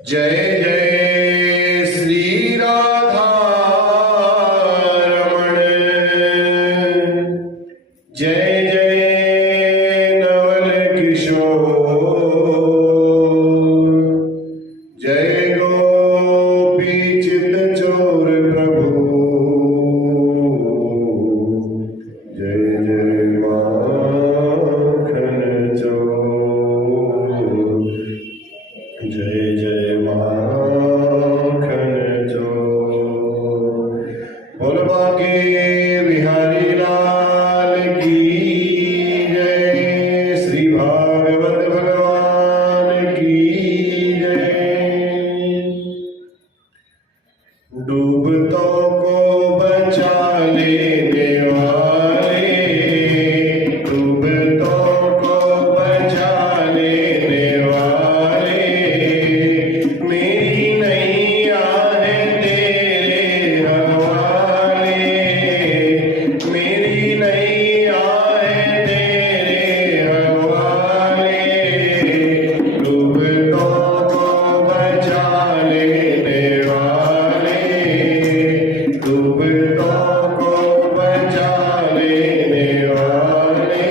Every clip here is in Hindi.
जय जय श्री राधा रमण, जय जय नवल किशोर, जय गोपी चित चोर प्रभु, जय जय माखन चोर, जय जय माखन चोर। बोल बांके बिहारी लाल की जय, श्री भागवत भगवान की जय। डूबतों को बचा लेने वाले, डूबतों को बचा लेने वाले, मेरी नैया है तेरे हवाले, मेरी नैया है तेरे हवाले। डूबतों को बचा लेने वाले, डूबतों को बचा लेने वाले।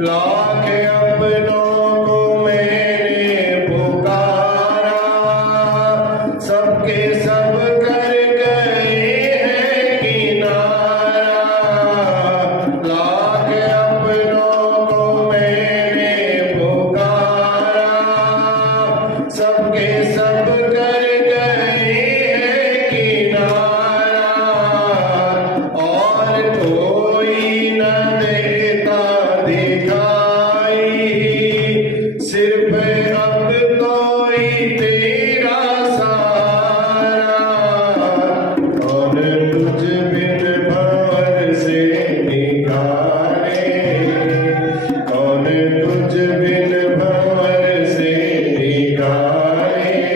लाख अपनों को मैंने पुकारा, सबके सब कर गए हैं किनारा। लाख अपनों को मैंने पुकारा, सबके सब कर गए हैं किनारा। और कोई न देता दिखाई, सिर्फ अब तो ही तेरा सहारा। कौन तुझ बिन भंवर से निकाले, कौन तुझ बिन भंवर से निकाले।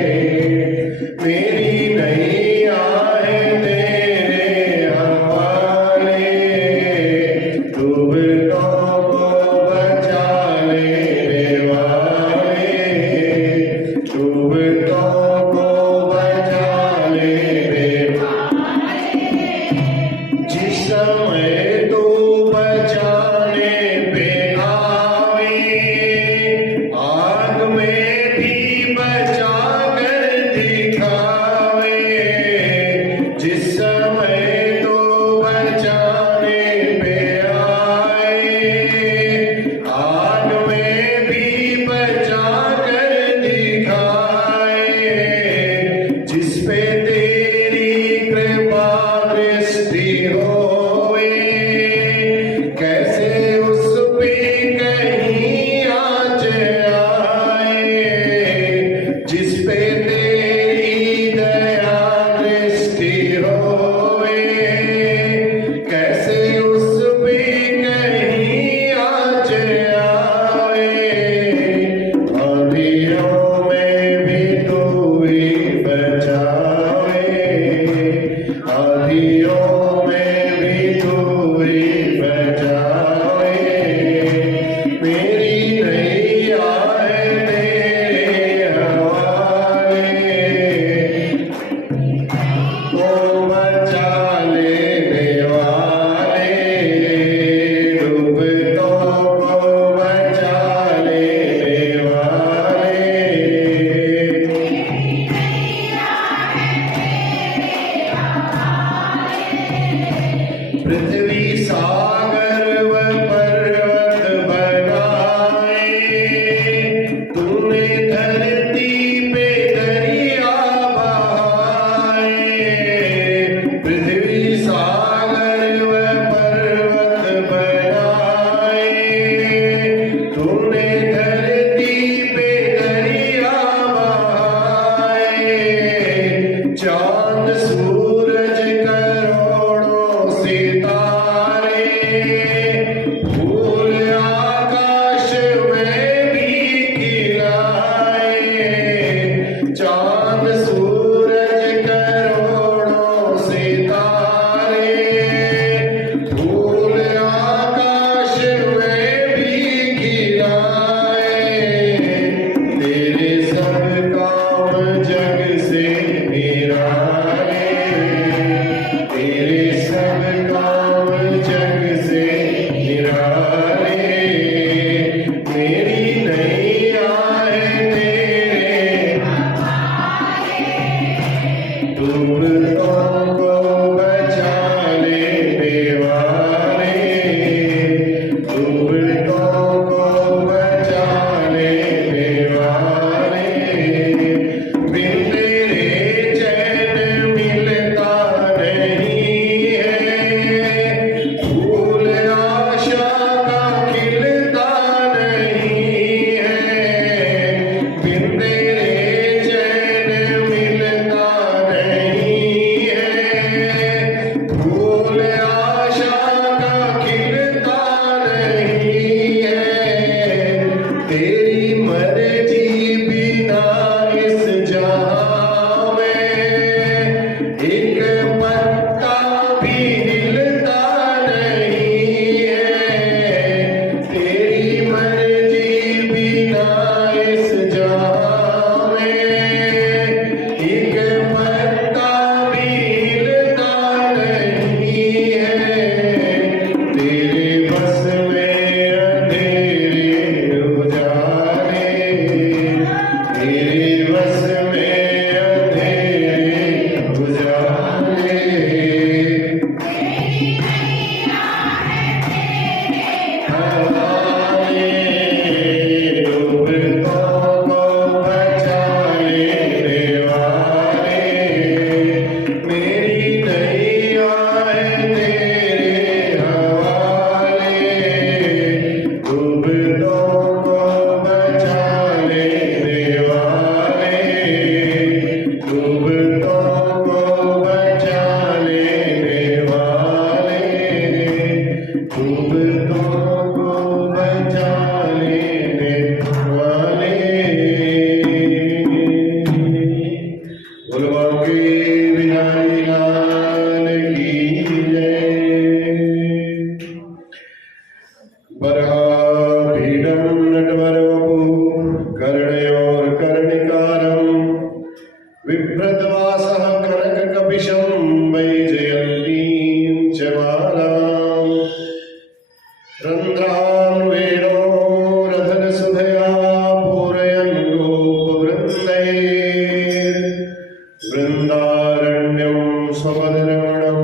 मेरे बस में अंधेरे उजाले, हवाले डूबतों को बचा लेने वाले, मेरी नैया है तेरे हवाले, डूबतों को बचा लेने वाले, डूबतों को बचा लेने वाले, डूबतों को बचा लेने वाले। बोलो के बिहारी लाल की जय। बरहापीडं नटवरवपु कर्णयोर्कर्णिकारं बिभ्रद्वासः कनककपिशं वैजयन्तीं च मालाम् रन्ध्रान् वेणोरधरसुधया पूरयन् गोपवृन्दैर्वृन्दारण्यं स्वपदरमणं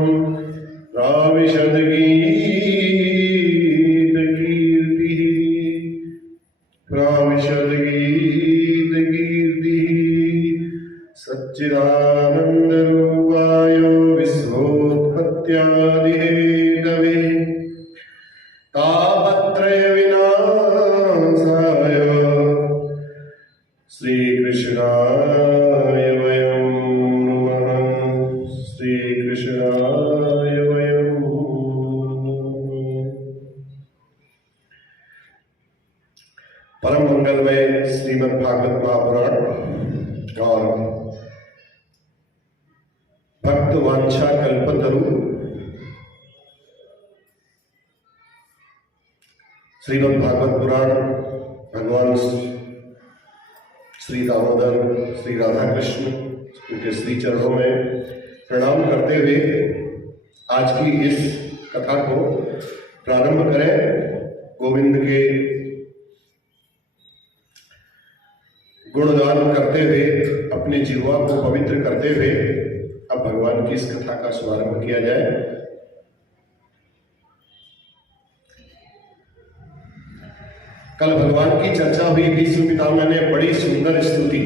प्राविशद्गीतकीर्तिः, प्राविशद्गीतकीर्तिः सच्चिदानन्दरूपाय विश्वोत्पत्त्यादिहेतवे तापत्रयविनाशाय श्रीकृष्णाय वयं नमः, श्रीकृष्णाय वयं नमः। परम मंगलमय श्रीमद् भागवत महापुराण और भक्त वांछा कल्पतरु श्रीमद् भागवत पुराण भगवान श्री दामोदर श्री राधा कृष्ण उनके श्री चरणों में प्रणाम करते हुए आज की इस कथा को प्रारंभ करें। गोविंद के गुणगान करते हुए अपने जीवा को पवित्र करते हुए अब भगवान की इस कथा का शुभारंभ किया जाए। कल भगवान की चर्चा हुई, भीष्म पितामह ने बड़ी सुंदर स्तुति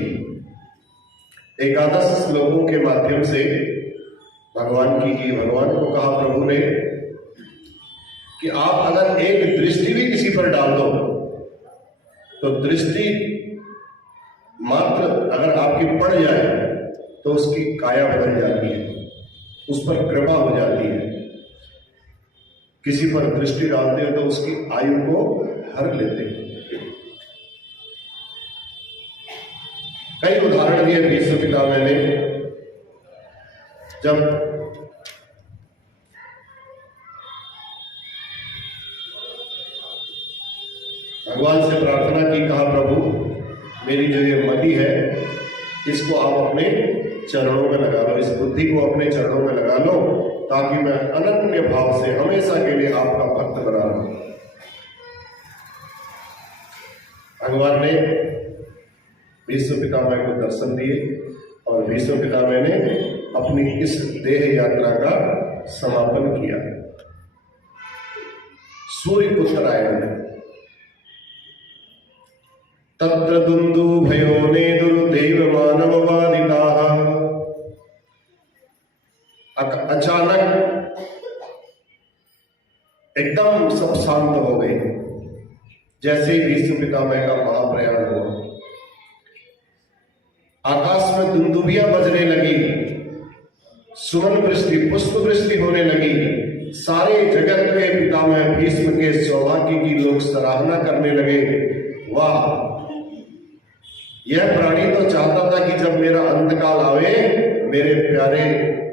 11 श्लोकों के माध्यम से भगवान की की। भगवान को कहा प्रभु ने कि आप अगर एक दृष्टि भी किसी पर डाल दो तो दृष्टि मात्र अगर आपकी पड़ जाए तो उसकी काया बदल जाती है, उस पर कृपा हो जाती है। किसी पर दृष्टि डालते हो तो उसकी आयु को हर लेते हैं। कई उदाहरण दिए भीष्म पितामह ने। जब भगवान से प्रार्थना की, कहा प्रभु मेरी जो ये मति है इसको आप अपने चरणों में लगा लो, इस बुद्धि को अपने चरणों में लगा लो ताकि मैं अनन्य भाव से हमेशा के लिए आपका भक्त बना रहूं। भगवान ने भीष्म पितामह को दर्शन दिए और भीष्म पितामह ने अपनी इस देह यात्रा का समापन किया। सूर्य उत्तरायण में तत्र दुन्दुभयो नेदुर्देव मानववादिताः। अचानक एकदम सब शांत हो गए जैसे ही भीष्म पितामह का महाप्रयाण हुआ। आकाश में दुंदुभियां बजने लगी, सुमन वृष्टि पुष्प वृष्टि होने लगी। सारे जगत के पितामह भीष्म के सौभाग्य की लोग सराहना करने लगे। वाह, यह प्राणी तो चाहता था कि जब मेरा अंतकाल आवे मेरे प्यारे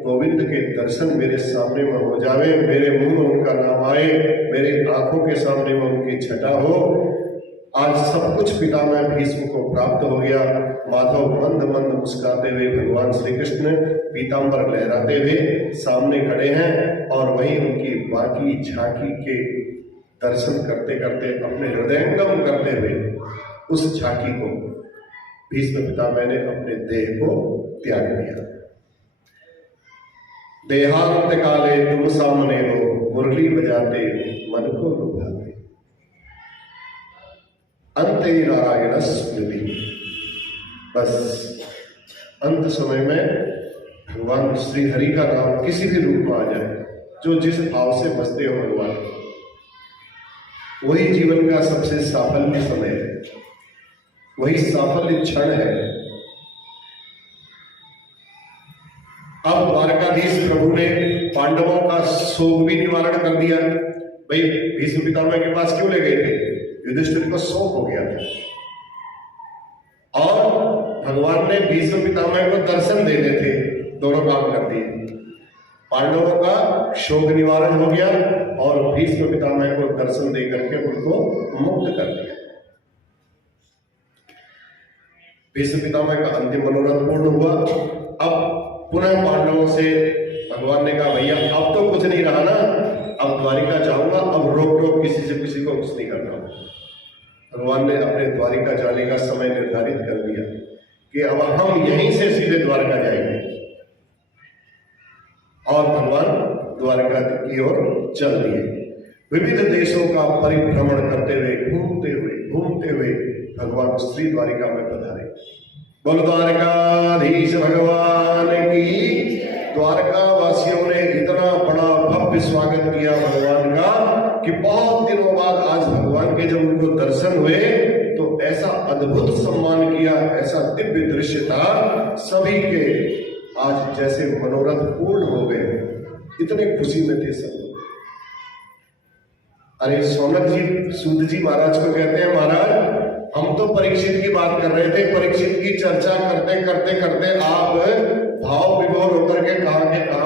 गोविंद के दर्शन मेरे सामने में हो जावे, मेरे मुंह में उनका नाम आए, मेरे आंखों के सामने में उनकी छटा हो। आज सब कुछ पितामह भीष्म को प्राप्त हो गया। माधव मंद मंद मुस्कुराते हुए भगवान श्री कृष्ण पीताम्बर लहराते हुए सामने खड़े हैं और वहीं उनकी बाकी झांकी के दर्शन करते करते अपने हृदयंगम करते हुए उस झांकी को भीष्म पितामह ने अपने देह को त्याग दिया। देहांत काले तुम सामने हो, मुरली बजाते मन को लुभाते, अंते नारायण स्मृति। बस अंत समय में भगवान श्री हरि का नाम किसी भी रूप में आ जाए, जो जिस भाव से बसते हो भगवान, वही जीवन का सबसे साफल्य समय है, वही साफल्य क्षण है। अब द्वारकाधीश प्रभु ने पांडवों का शोक भी निवारण कर दिया। भाई भीष्म पितामह के पास क्यों ले गए थे? युधिष्ठिर को शोक हो गया था, और भगवान ने भीष्म पितामह को दर्शन देने थे, दोनों काम कर दिए। पांडवों का शोक निवारण हो गया और भीष्म पितामह को दर्शन दे करके उनको मुक्त कर दिया। भीष्म पितामह का अंतिम मनोरथ पूर्ण हुआ। अब पुनः पांडवों से भगवान ने कहा, भैया अब तो कुछ नहीं रहा ना, अब द्वारिका जाऊंगा, अब रोक टोक किसी को कुछ नहीं करना। भगवान ने अपने द्वारिका जाने का समय निर्धारित कर दिया कि अब हम यहीं से सीधे द्वारका जाएंगे, और भगवान द्वारका की ओर चल दिए। विविध देशों का परिभ्रमण करते हुए घूमते हुए भगवान श्री द्वारिका में पधारे। बोल द्वारकाधीश भगवान की। द्वारका वासियों ने इतना बड़ा भव्य स्वागत किया भगवान का कि बहुत दिनों बाद आज भगवान के जब उनको दर्शन हुए तो ऐसा अद्भुत सम्मान किया, ऐसा दिव्य दृश्य था, सभी के आज जैसे मनोरथ पूर्ण हो गए, इतने खुशी में थे सब। अरे सौनक जी सूत जी महाराज को कहते हैं, महाराज हम तो परीक्षित की बात कर रहे थे, परीक्षित की चर्चा करते आप भाव विभोर होकर के कहां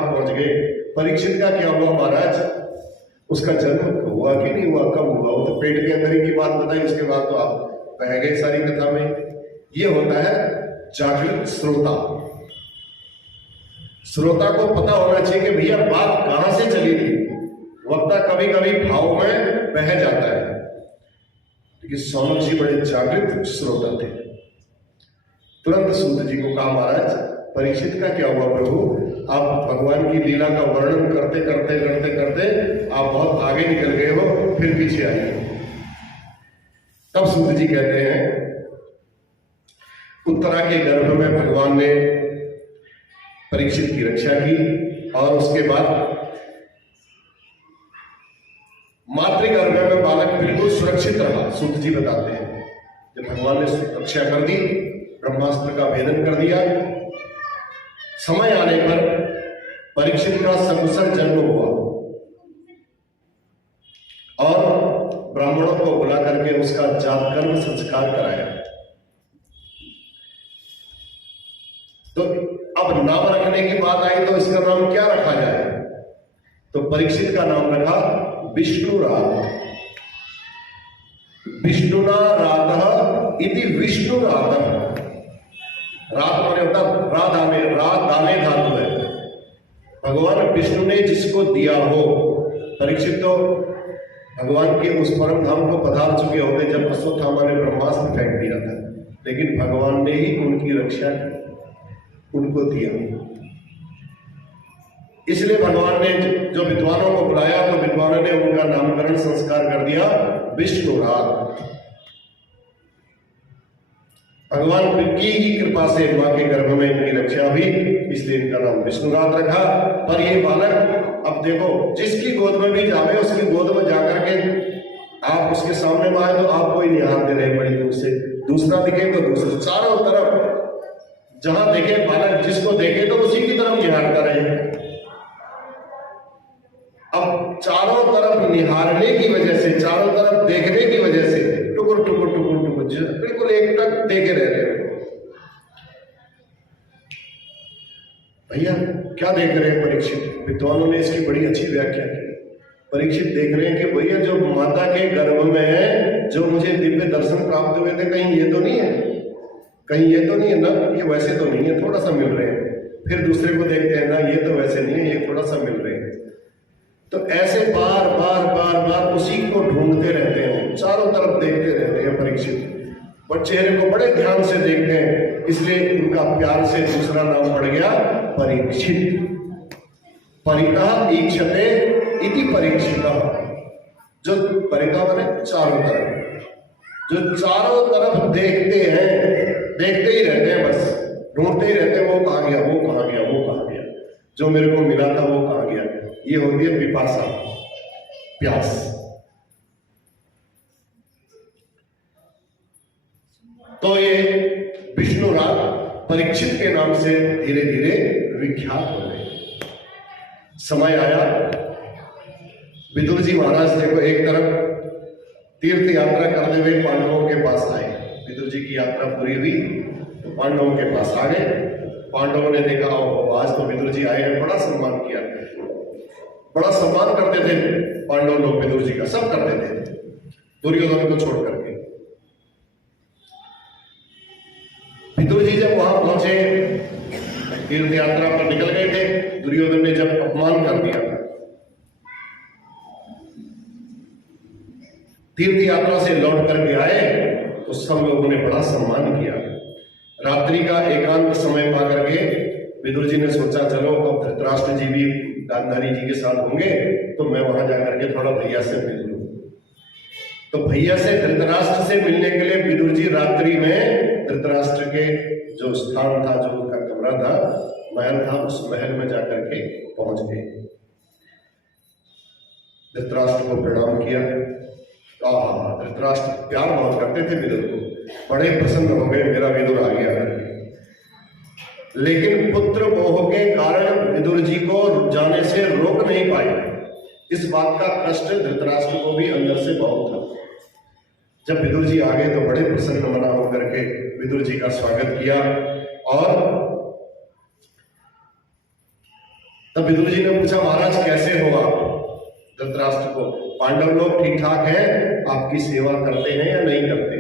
पहुंच गए। परीक्षित का क्या हुआ महाराज? उसका जन्म हुआ कि नहीं हुआ, कब हुआ? वो तो पेट के अंदर ही की बात बताई, उसके बाद तो आप बह गए सारी कथा में। ये होता है जागृत श्रोता। श्रोता को पता होना चाहिए कि भैया बात कहां से चली थी। वक्ता कभी कभी भाव में बह जाता है, लेकिन सौनक जी बड़े जागृत श्रोता थे। तुरंत सूत जी को कहा, महाराज परीक्षित का क्या हुआ प्रभु? आप भगवान की लीला का वर्णन करते आप बहुत आगे निकल गए हो, फिर पीछे आइए। तब सूत जी कहते हैं, उत्तरा के गर्भ में भगवान ने परीक्षित की रक्षा की, और उसके बाद मातृगर्भ में बालक बिल्कुल सुरक्षित रहा। सूत जी बताते हैं, जब भगवान ने रक्षा कर दी, ब्रह्मास्त्र का भेदन कर दिया, समय आने पर परीक्षित का सकुशल जन्म हुआ, और ब्राह्मणों को बुला करके उसका जातकर्म संस्कार कराया। तो अब नाम रखने की बात आई तो इसका नाम क्या रखा जाए? तो परीक्षित का नाम रखा विष्णुरात। विष्णुना रातः इति विष्णुरातः। रात माने होता रात दाने धातु है। भगवान विष्णु ने जिसको दिया हो, परीक्षित तो भगवान के उस परम धाम को पधार चुके होते जब अश्वत्थामा ने ब्रह्मास्त्र फेंक दिया था, लेकिन भगवान ने ही उनकी रक्षा की, उनको दिया। इसलिए भगवान ने जो विद्वानों को बुलाया तो विद्वानों ने उनका नामकरण संस्कार कर दिया विष्णुरात। भगवान की ही कृपा से मां के गर्भ में इनकी रक्षा हुई, इसलिए इनका नाम विष्णुरात रखा। पर ये बालक, अब देखो, जिसकी गोद में भी जावे, उसकी गोद में जाकर के आप उसके सामने में आए तो आपको ही निहारते रहे बड़ी दूर से, दूसरा दिखे तो दूसरे, चारों तरफ जहां देखे बालक, जिसको देखे तो उसी की तरफ निहारता रहे। अब चारों तरफ निहारने की वजह से, चारों तरफ देखने की वजह से टुकुर बिल्कुल एक टक देखे रह रहे हो। भैया क्या देख रहे हैं परीक्षित? विद्वानों ने इसकी बड़ी अच्छी व्याख्या की। परीक्षित देख रहे हैं कि भैया जो माता के गर्भ में है, जो मुझे दिव्य दर्शन प्राप्त हुए थे, कहीं ये तो नहीं है, कहीं ये तो नहीं है ना, ये वैसे तो नहीं है, थोड़ा सा मिल रहे हैं। फिर दूसरे को देखते हैं ना, ये तो वैसे नहीं है, ये थोड़ा सा मिल रहे हैं। तो ऐसे बार बार उसी को ढूंढते रहते हैं, चारों तरफ देखते रहते हैं परीक्षित। और चेहरे को बड़े ध्यान से देखते हैं, इसलिए उनका प्यार से दूसरा नाम पड़ गया परीक्षित। परितः ईक्षते इति परीक्षितः। जो परितः माने चारों तरफ, जो चारों तरफ देखते हैं, देखते ही रहते हैं, बस ढूंढते ही रहते हैं, वो कहाँ गया, वो कहाँ गया, वो कहाँ गया, जो मेरे को मिला था वो कहाँ गया। ये होती है पिपासा, प्यास। तो ये विष्णु राज परीक्षित के नाम से धीरे धीरे विख्यात हो गए। समय आया, विदुर जी महाराज देखो एक तरफ तीर्थ यात्रा करते हुए पांडवों के पास आए। विदुर जी की यात्रा पूरी हुई तो पांडवों के पास आ गए। पांडवों ने देखा आज तो विदुर जी आए हैं, बड़ा सम्मान किया, बड़ा सम्मान करते थे पांडव लोग विदुर जी का, सब करते थे दुर्योधन को छोड़ करके। विदुर जी जब वहां पहुंचे, तीर्थ यात्रा पर निकल गए थे, दुर्योधन ने जब अपमान कर दिया, तीर्थ यात्रा से लौट करके आए तो सब लोगों ने बड़ा सम्मान किया। रात्रि का एकांत समय पा करके विदुर जी ने सोचा चलो अब धृतराष्ट्र जी भी गांधारी जी के साथ होंगे तो मैं वहां जाकर के थोड़ा भैया से मिल लूं। तो भैया से धृतराष्ट्र से मिलने के लिए विदुर जी रात्रि में धृतराष्ट्र के जो स्थान था, जो उनका कमरा था, महल था, उस महल में जाकर के पहुंच गए। धृतराष्ट्र को प्रणाम किया। धृतराष्ट्र प्यार बहुत करते थे विदुर को, बड़े प्रसन्न हो गए, मेरा विदुर आ गया। लेकिन पुत्र मोह के कारण विदुर जी को जाने से रोक नहीं पाए। इस बात का कष्ट धृतराष्ट्र को भी अंदर से बहुत था। जब विदुर जी आ गए तो बड़े प्रसन्न मना होकर के विदुर जी का स्वागत किया। और तब विदुर जी ने पूछा महाराज कैसे हो आप? धृतराष्ट्र को, पांडव लोग ठीक ठाक हैं, आपकी सेवा करते हैं या नहीं करते?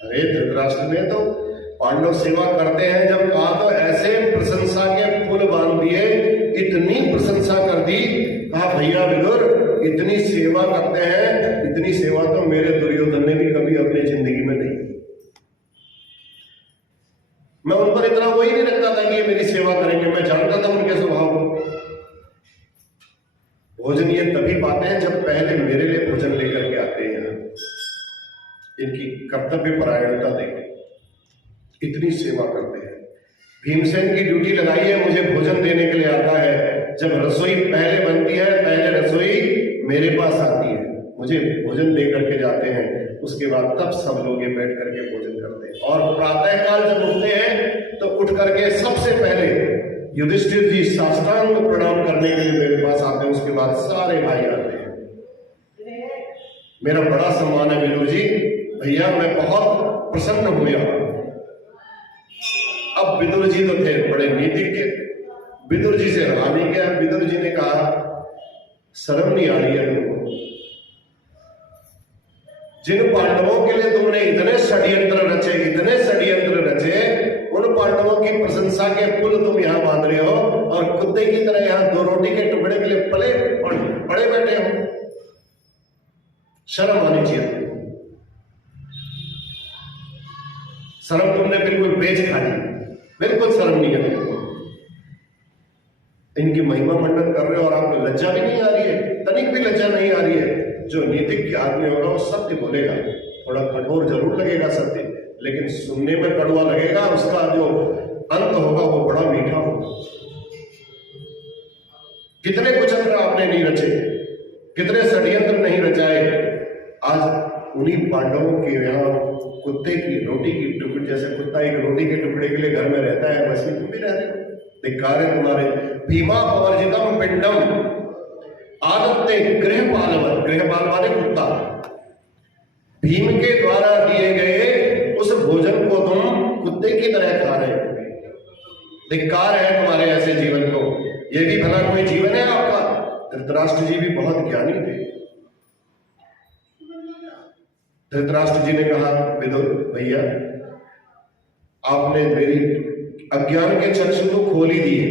अरे धृतराष्ट्र ने तो पांडव सेवा करते हैं जब कहा तो ऐसे प्रशंसा के पुल बांध दिए, इतनी प्रशंसा कर दी, कहा भैया विदुर इतनी सेवा करते हैं, इतनी सेवा तो मेरे दुर्योधन ने भी कभी अपनी जिंदगी में नहीं। मैं उन पर इतना वही नहीं रखता था कि ये मेरी सेवा करेंगे, मैं जानता था उनके स्वभाव को। भोजन ये तभी पाते हैं जब पहले मेरे लिए भोजन लेकर के आते हैं। इनकी कर्तव्य परायणता देखें, इतनी सेवा करते हैं। भीमसेन की ड्यूटी लगाई है, मुझे भोजन देने के लिए आता है। जब रसोई पहले बनती है, पहले रसोई मेरे पास आती है, मुझे भोजन दे करके जाते हैं, उसके बाद तब सब लोग ये बैठ करके भोजन करते हैं। और प्रातः काल जब उठते हैं तो उठ करके सबसे पहले युधिष्ठिर जी साष्टांग प्रणाम करने के लिए मेरे पास आते हैं, उसके बाद सारे भाई आते हैं। मेरा बड़ा सम्मान है विदुर जी, भैया मैं बहुत प्रसन्न हुआ। अब विदुर जी तो थे बड़े नीतिज्ञ, विदुर जी से रहा नहीं गया। विदुर जी ने कहा शर्म नहीं आ रही है तुमको? जिन पांडवों के लिए तुमने इतने षड्यंत्र रचे, इतने षड्यंत्र रचे, उन पांडवों की प्रशंसा के पुल तुम यहां बांध रहे हो और कुत्ते की तरह यहां दो रोटी के टुकड़े के लिए पड़े बैठे हो। शर्म आनी चाहिए। शर्म तुमने बिल्कुल बेच खाई, बिल्कुल शर्म नहीं है। इनकी महिमा मंडन कर रहे हो और आपको लज्जा भी नहीं आ रही है, तनिक भी लज्जा नहीं आ रही है। जो नीतिज्ञ आदमी होगा वो सत्य बोलेगा, थोड़ा कठोर जरूर लगेगा सत्य, लेकिन सुनने में कड़वा लगेगा, उसका जो अंत होगा वो बड़ा मीठा होगा। कितने कुचंत्र आपने नहीं रचे, कितने षड्यंत्र नहीं रचाए। आज उन्हीं पांडवों के यहाँ कुत्ते की रोटी की टुकड़ी, जैसे कुत्ता एक रोटी के टुकड़े के लिए घर में रहता है, वैसे तुम भी रह रहे हो। धिक्कार है तुम्हारे। भीमा पवर्जितम पिंडम आदत्ते गृहपालवत, गृहपाल वाले कुत्ता, भीम के द्वारा दिए गए उस भोजन को तुम कुत्ते की तरह खा रहे हो। धिक्कार है तुम्हारे ऐसे जीवन को। ये भी भला कोई जीवन है आपका? धृतराष्ट्र जी भी बहुत ज्ञानी थे। धृतराष्ट्र जी ने कहा विदुर भैया आपने मेरी अज्ञान के चक्षु तो खोल ही दिए,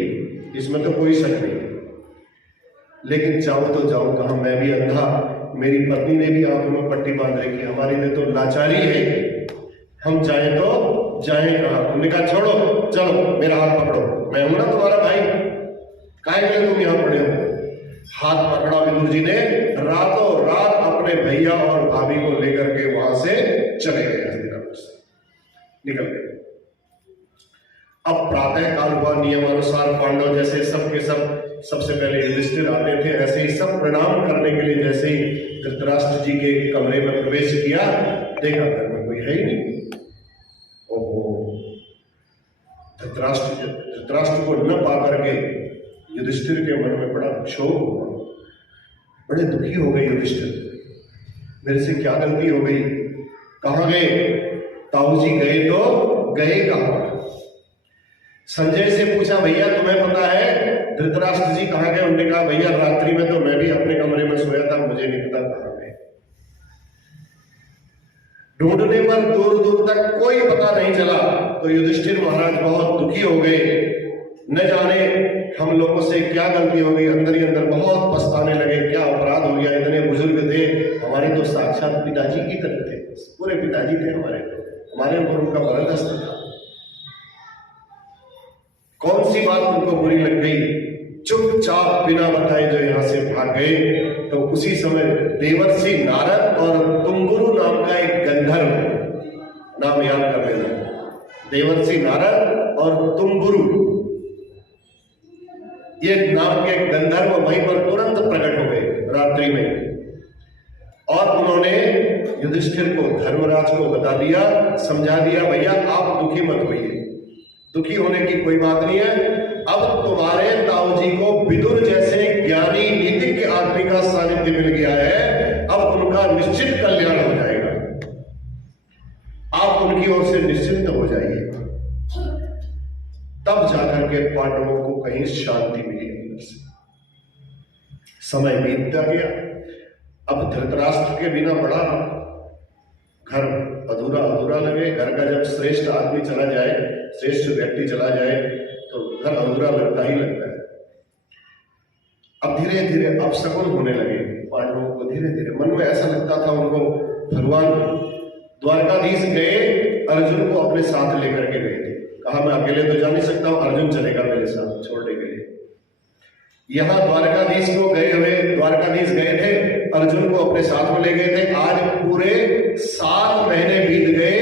इसमें तो कोई शक नहीं, लेकिन जाओ तो जाओ कहां? मैं भी अंधा, मेरी पत्नी ने भी आंखों में पट्टी बांध रखी, हमारी में तो लाचारी है, हम जाए तो जाए कहाँ? उन्होंने कहा छोड़ो, चलो मेरा हाथ पकड़ो, मैं हूं ना तुम्हारा भाई, काहे के लिए तुम यहाँ पड़े हो? हाथ पकड़ा विदुर जी ने, रातों रात अपने भैया और भाभी को लेकर के वहां से चले गए, हस्तिनापुर से निकल गए। अब प्रातः काल हुआ, नियमानुसार पांडव जैसे सबके सब सबसे पहले युधिष्ठिर आते थे, ऐसे ही सब प्रणाम करने के लिए जैसे ही धृतराष्ट्र जी के कमरे में प्रवेश किया, देखा घर में कोई है ही नहीं। ओहो, धृतराष्ट्र को न पा करके युधिष्ठिर के मन में बड़ा क्षोभ हुआ, बड़े दुखी हो गए युधिष्ठिर, मेरे से क्या गलती हो गई, कहां गए ताऊ जी? गए तो गए कहां? संजय से पूछा, भैया तुम्हें पता है धृतराष्ट्र जी कहां गए? उन्होंने कहा, भैया रात्रि में तो मैं भी अपने कमरे में सोया था, मुझे नहीं पता कहां गए। ढूंढने पर दूर दूर तक कोई पता नहीं चला, तो युधिष्ठिर महाराज बहुत दुखी हो गए, न जाने हम लोगों से क्या गलती हो गई, अंदर ही अंदर बहुत पछताने लगे, क्या अपराध हो गया, इतने बुजुर्ग थे हमारे, तो साक्षात पिताजी की तरह थे, पूरे पिताजी थे हमारे ऊपर उनका बरदस्त था, कौन सी बात उनको बुरी लग गई? चुपचाप बिना बताए जो यहां से भाग गए। तो उसी समय देवर्षि नारद और तुम्बुरु नाम का एक गंधर्व, नाम याद कर लेना, देवर्षि नारद और तुम्बुरु, ये नाम के गंधर्व वहीं पर तुरंत प्रकट हो गए रात्रि में, और उन्होंने युधिष्ठिर को, धर्मराज को बता दिया, समझा दिया, भैया आप दुखी मत होइए, दुखी होने की कोई बात नहीं है, अब तुम्हारे ताऊ जी को विदुर जैसे ज्ञानी नीतिज्ञ आदमी का सानिध्य मिल गया है, अब उनका निश्चित कल्याण हो जाएगा, आप उनकी ओर से निश्चिंत हो जाइए। तब जाकर के पांडवों को कहीं शांति मिली अंदर से। समय बीतता गया, अब धृतराष्ट्र के बिना बड़ा घर अधूरा अधूरा लगे, घर का जब श्रेष्ठ आदमी चला जाए, श्रेष्ठ व्यक्ति चला जाए तो घर अधूरा लगता ही लगता है। अब धीरे धीरे अपशकुन होने लगे पांडवों को, धीरे धीरे मन में ऐसा लगता था उनको, भगवान द्वारकाधीश गए, अर्जुन को अपने साथ लेकर के गए थे, कहा मैं अकेले तो जा नहीं सकता हूं, अर्जुन चलेगा मेरे साथ छोड़ने के लिए। यहां द्वारकाधीश को गए हुए, द्वारकाधीश गए थे, अर्जुन को अपने साथ में ले गए थे, आज पूरे 7 महीने बीत गए,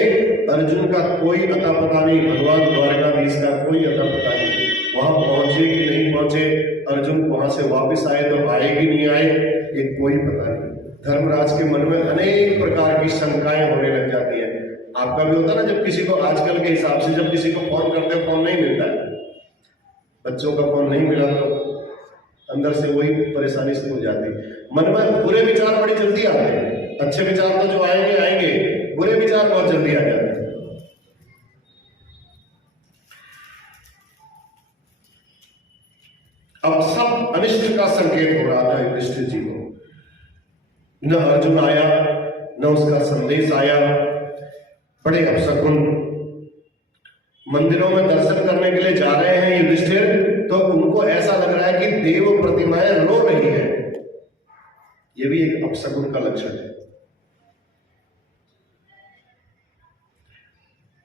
अर्जुन का कोई अता पता नहीं, भगवान द्वारकाधीश का कोई अता पता नहीं, वहां पहुंचे कि नहीं पहुंचे, अर्जुन वहां से वापस आए तो आए कि नहीं आए, ये कोई पता नहीं। धर्मराज के मन में अनेक प्रकार की शंकाएं होने लग जाती है। आपका भी होता ना, जब किसी को आजकल के हिसाब से जब किसी को फोन करते हो, फोन नहीं मिलता है, बच्चों का फोन नहीं मिला तो अंदर से वही परेशानी शुरू हो जाती है। मन में बुरे विचार बड़ी जल्दी आते हैं, अच्छे विचार तो जो आएंगे आएंगे, बुरे विचार बहुत जल्दी आ जाते हैं। अब सब अनिष्ट का संकेत हो रहा था युधिष्ठिर जी को, न अर्जुन आया, न उसका संदेश आया, बड़े अपशकुन। मंदिरों में दर्शन करने के लिए जा रहे हैं युधिष्ठिर, तो उनको ऐसा लग रहा है कि देव प्रतिमाएं रो रही है, यह भी एक अपशकुन का लक्षण है।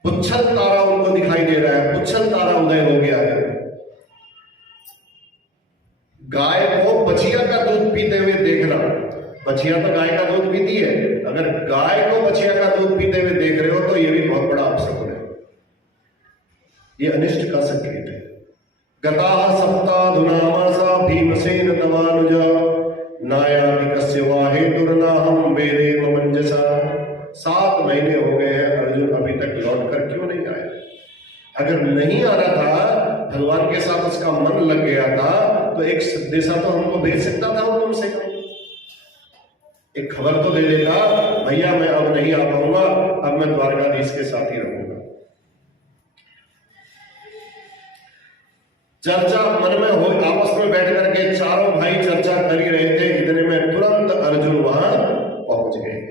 पुच्छल तारा उनको दिखाई दे रहा है, पुच्छल तारा उदय हो गया है। गाय को बछिया का दूध पीते हुए देखना, बछिया तो गाय का दूध पीती है, अगर गाय को बछिया का दूध पीते हुए देख रहे हो तो यह भी बहुत बड़ा अपशकुन है, यह अनिष्ट का संकेत है। गता सप्ताधुना मासा भीमसेन तवानुज नायाति कस्य वा हेतुर्नाहं वेदे ममंजसा। 7 महीने हो गए हैं, अर्जुन अभी तक लौट कर क्यों नहीं आया? अगर नहीं आ रहा था, भगवान के साथ उसका मन लग गया था, तो एक संदेशा तो हमको भेज सकता था, वो कम से कम एक खबर तो दे देता, भैया मैं अब नहीं आ पाऊंगा, अब मैं द्वारकाधीश के साथ ही रहूंगा। चर्चा मन में हो, आपस में बैठ करके चारों भाई चर्चा कर ही रहे थे, इतने में तुरंत अर्जुन वहां पहुंच गए।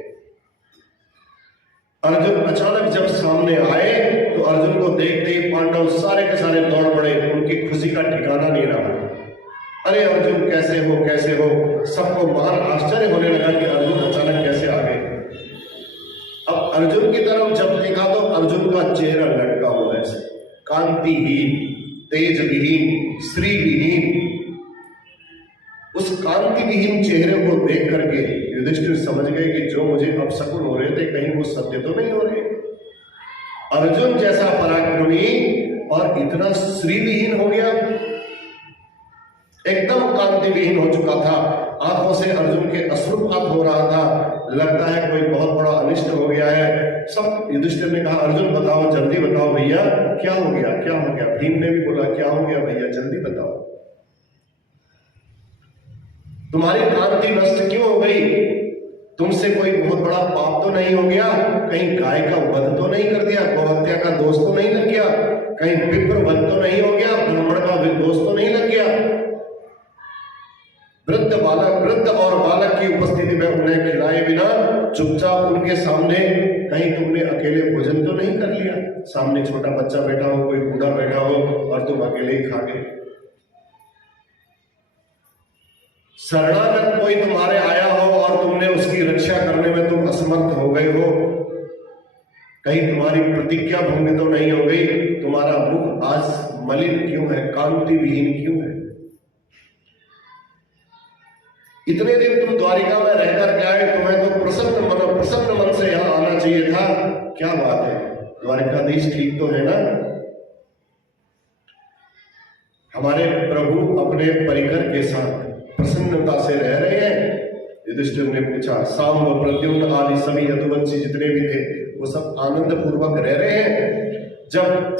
अर्जुन अचानक जब सामने आए तो अर्जुन को देखते ही पांडव सारे के सारे दौड़ पड़े, उनकी खुशी का ठिकाना नहीं रहा। अरे अर्जुन कैसे हो, कैसे हो? सबको महान आश्चर्य होने लगा कि अर्जुन अचानक कैसे आ गए। अब अर्जुन की तरफ जब देखा तो अर्जुन का चेहरा लटका हुआ है, कांतिहीन, तेज विहीन, श्री विहीन। उस कांति विहीन चेहरे को देख करके युधिष्ठिर समझ गए कि जो मुझे अपशकुन हो रहे थे कहीं वो सत्य तो नहीं हो रहे। अर्जुन जैसा पराक्रमी और इतना श्री विहीन हो गया, एकदम कांति विहीन हो चुका था, आंखों से अर्जुन के अश्रुपात हो रहा था, लगता है कोई बहुत बड़ा अनिष्ट हो गया है। सब युधिष्ठिर ने कहा अर्जुन बताओ, जल्दी बताओ भैया क्या हो गया, क्या हो गया। भीम ने भी बोला क्या हो गया भैया, जल्दी बताओ, तुम्हारी कांति नष्ट क्यों हो गई? तुमसे कोई बहुत बड़ा पाप तो नहीं हो गया? कहीं गाय का वध तो नहीं कर दिया? गौहत्या का दोष तो नहीं लग गया? कहीं विप्र वध तो नहीं हो गया? ब्राह्मण का दोष तो नहीं लग गया? वृद्ध और बालक की उपस्थिति में उन्हें खिलाए बिना चुपचाप उनके सामने कहीं तुमने अकेले भोजन तो नहीं कर लिया? सामने छोटा बच्चा बैठा हो, कोई बूढ़ा बैठा हो और तुम अकेले ही खा गए। शरणागत कोई तुम्हारे आया हो और तुमने उसकी रक्षा करने में तुम असमर्थ हो गए हो। कहीं तुम्हारी प्रतिज्ञा भंग तो नहीं हो गई? तुम्हारा मुख आज मलिन क्यों है, कांति विहीन क्यों है? इतने दिन तुम द्वारिका में रहकर के आए, तुम्हें तो प्रसन्न मन से यहां आना चाहिए था। क्या बात है, द्वारिकाधीश ठीक तो है ना? हमारे प्रभु अपने परिकर के साथ प्रसन्नता से रह रहे हैं। युधिष्ठिर ने पूछा, सांब, प्रद्युम्न आदि सभी यदुवंशी जितने भी थे वो सब आनंद पूर्वक रह रहे हैं। जब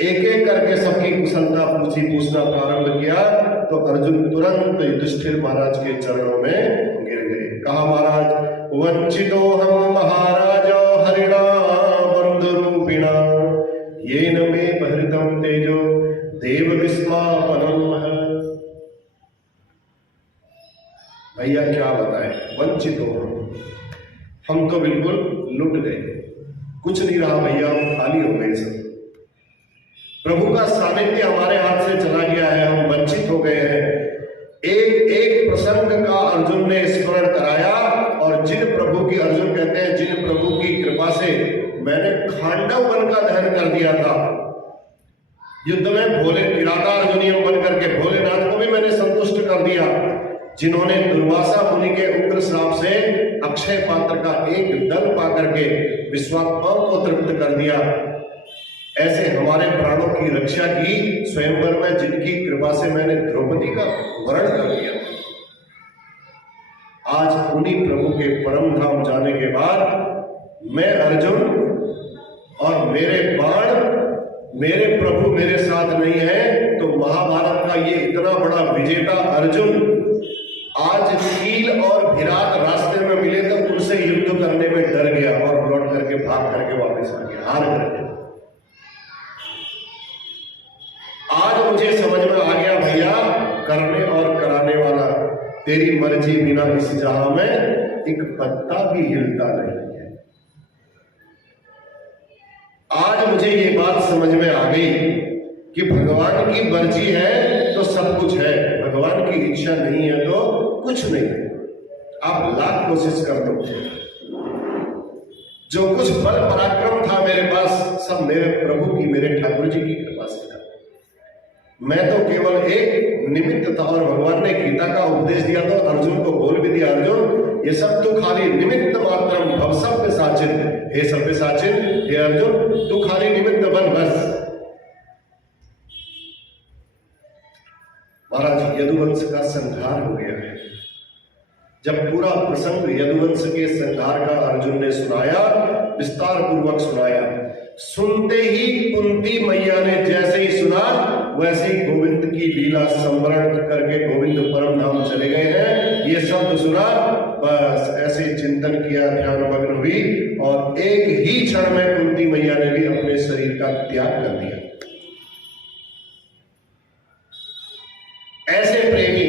एक एक करके सबकी कुशलता पूछना प्रारंभ किया तो अर्जुन तुरंत युधिष्ठिर महाराज के चरणों में गिर गए। कहा महाराज, वंचितो हम महाराज हरिणा बंधु रूपिणा येन मे बहृतं तेजो देव विस्मापनम। भैया क्या बताएं, वंचित हो हम तो बिल्कुल लुट गए, कुछ नहीं रहा भैया, हम खाली हो गए सब। प्रभु का सानिध्य हमारे हाथ से चला गया है, हम वंचित हो गए हैं। एक एक प्रसंग का अर्जुन ने स्मरण कराया और जिन प्रभु की, अर्जुन कहते हैं जिन प्रभु की कृपा से मैंने खांडव वन का दहन कर दिया था, युद्ध में भोले किराता अर्जुनियम बन करके भोलेनाथ को भी मैंने संतुष्ट कर दिया, जिन्होंने दुर्वासा मुनि के उग्र श्राप से अक्षय पात्र का एक दल पाकर के विश्वात्माओं को तृप्त कर दिया, ऐसे हमारे प्राणों की रक्षा की स्वयंवर में जिनकी कृपा से मैंने द्रौपदी का वरण कर दिया, आज उन्हीं प्रभु के परम धाम जाने के बाद मैं अर्जुन और मेरे बाण, मेरे प्रभु मेरे साथ नहीं है, तो महाभारत का ये इतना बड़ा विजेता अर्जुन आज कील और विराट रास्ते में मिले तो उनसे युद्ध करने में डर गया और लौट करके भाग करके वापस आ गया, हार करके। आज मुझे समझ में आ गया भैया, करने और कराने वाला तेरी मर्जी बिना इस जहां में एक पत्ता भी हिलता नहीं है। आज मुझे ये बात समझ में आ गई कि भगवान की मर्जी है तो सब कुछ है, भगवान की इच्छा नहीं है तो कुछ नहीं है। आप लाख कोशिश कर दो, जो कुछ बल पराक्रम था मेरे पास सब मेरे प्रभु की, मेरे ठाकुर जी की कृपा से था। मैं तो केवल एक निमित्त था और भगवान ने गीता का उपदेश दिया तो अर्जुन को बोल भी दिया, अर्जुन ये सब तो खाली निमित्त मात्रम भव सव्यसाचिन, हे सव्यसाचिन, हे अर्जुन तू खाली निमित्त बन बस। महाराज यदुवंश का संहार हो गया है। जब पूरा प्रसंग यदुवंश के संहार का अर्जुन ने सुनाया, विस्तार पूर्वक सुनाया, सुनते ही कुंती मैया ने जैसे ही सुना वैसे ही गोविंद की लीला स्मरण करके गोविंद परम धाम चले गए हैं। ये शब्द सुना, बस ऐसे चिंतन किया, ध्यान मग्न हुई और एक ही क्षण में कुंती मैया ने भी अपने शरीर का त्याग कर दिया। ऐसे प्रेमी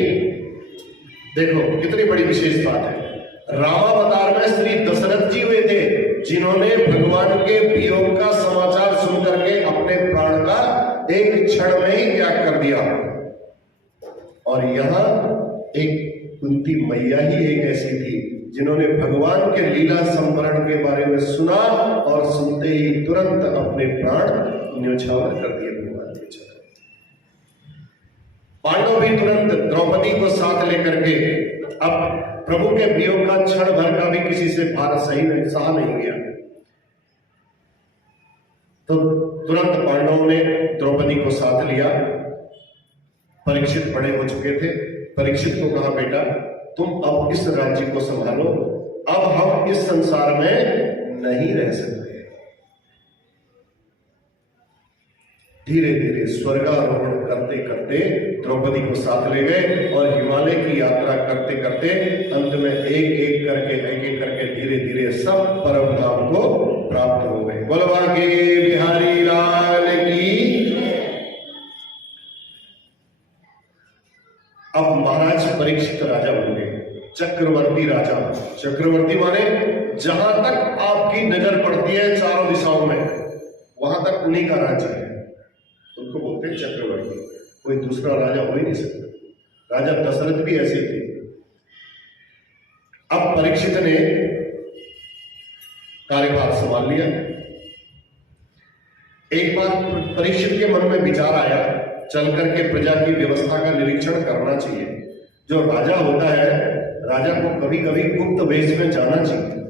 देखो कितनी बड़ी विशेष बात है। रामावतार में श्री दशरथ जी हुए थे जिन्होंने भगवान के वियोग का समाचार सुन करके अपने प्राण का एक क्षण में ही त्याग कर दिया, और यहां एक कुंती मैया ही एक ऐसी थी जिन्होंने भगवान के लीला संवरण के बारे में सुना और सुनते ही तुरंत अपने प्राण न्योछावर कर दिए भगवान के चरण। पांडव भी तुरंत द्रौपदी को साथ लेकर के, अब प्रभु के वियोग का क्षण भर का भी किसी से भार सहा नहीं गया, तो तुरंत पांडवों ने द्रौपदी को साथ लिया। परीक्षित बड़े हो चुके थे। परीक्षित को कहा, बेटा तुम अब इस राज्य को संभालो, अब हम इस संसार में नहीं रह सकते। धीरे धीरे स्वर्गारोहण करते करते द्रौपदी को साथ ले गए और हिमालय की यात्रा करते करते अंत में एक एक करके धीरे धीरे सब परम धाम को प्राप्त हो गए। बोलो आगे बिहारी लाल की। अब महाराज परीक्षित राजा बन गए, चक्रवर्ती राजा। चक्रवर्ती माने जहां तक आपकी नजर पड़ती है चारों दिशाओं में, वहां तक उन्हीं का राज्य है, उनको बोलते हैं चक्रवर्ती। कोई दूसरा राजा हो ही नहीं सकता। राजा दशरथ भी ऐसे थे। अब परीक्षित ने कार्यभार संभाल लिया। एक बार परीक्षित के मन में विचार आया, चल करके प्रजा की व्यवस्था का निरीक्षण करना चाहिए। जो राजा होता है, राजा को कभी कभी गुप्त वेश में जाना चाहिए,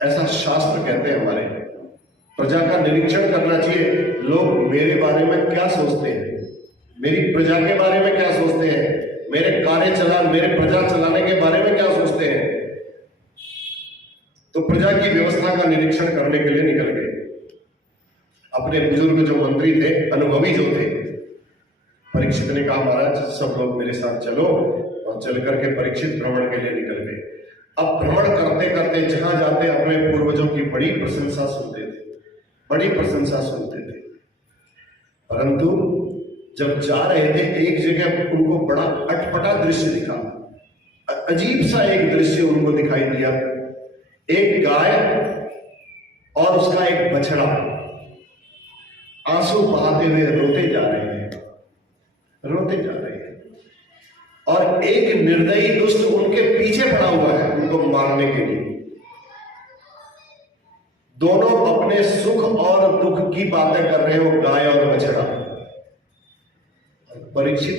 ऐसा शास्त्र कहते हैं हमारे। प्रजा का निरीक्षण करना चाहिए। लोग मेरे बारे में क्या सोचते हैं, मेरी प्रजा के बारे में क्या सोचते हैं, मेरे मेरे प्रजा चलाने के बारे में क्या सोचते हैं। तो प्रजा की व्यवस्था का निरीक्षण करने के लिए निकल गए। अपने बुजुर्ग जो मंत्री थे, अनुभवी जो थे, परीक्षित ने कहा, महाराज सब लोग मेरे साथ चलो, और चल करके परीक्षित भ्रमण के लिए निकल गए। अब भ्रमण करते करते जहां जाते अपने पूर्वजों की बड़ी प्रशंसा सुनते थे, बड़ी प्रशंसा सुनते थे। परंतु जब जा रहे थे, एक जगह उनको बड़ा अटपटा दृश्य दिखा। अजीब सा एक दृश्य उनको दिखाई दिया। एक गाय और उसका एक बछड़ा आंसू बहाते हुए रोते जा रहे हैं, रोते जा रहे हैं, और एक निर्दयी दुष्ट उनके पीछे पड़ा हुआ है उनको मारने के लिए। दोनों अपने सुख और दुख की बातें कर रहे हो, गाय और बछड़ा। परीक्षित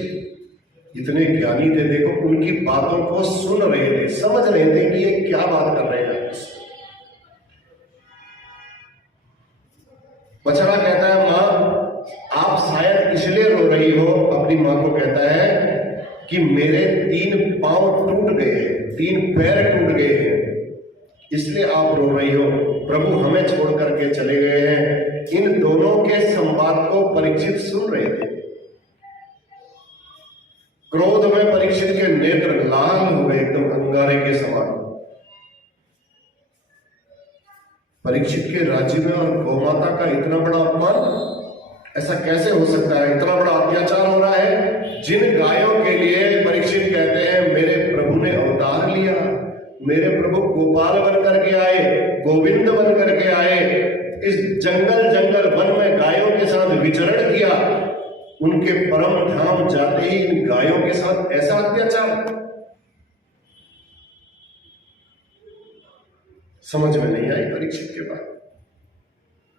इतने ज्ञानी थे, देखो उनकी बातों को सुन रहे थे, समझ रहे थे कि ये क्या बात कर रहे हैं। बछड़ा कहता है, मां आप शायद इसलिए रो रही हो। अपनी मां को कहता है कि मेरे 3 पांव टूट गए हैं, 3 पैर टूट गए हैं, इसलिए आप रो रही हो। प्रभु हमें छोड़ करके चले गए हैं। इन दोनों के संवाद को परीक्षित सुन रहे थे। क्रोध में परीक्षित के नेत्र लाल हुए, एकदम अंगारे के समान। परीक्षित के राज्य में और गौमाता का इतना बड़ा अपमान, ऐसा कैसे हो सकता है? इतना बड़ा अत्याचार हो रहा है। जिन गायों के लिए परीक्षित कहते हैं मेरे प्रभु ने अवतार लिया, मेरे प्रभु गोपाल बन करके आए, गोविंद बन करके आए, इस जंगल वन में गायों के साथ विचरण किया, उनके परम धाम जाते ही इन गायों के साथ ऐसा अत्याचार, समझ में नहीं आई परीक्षित के बाद।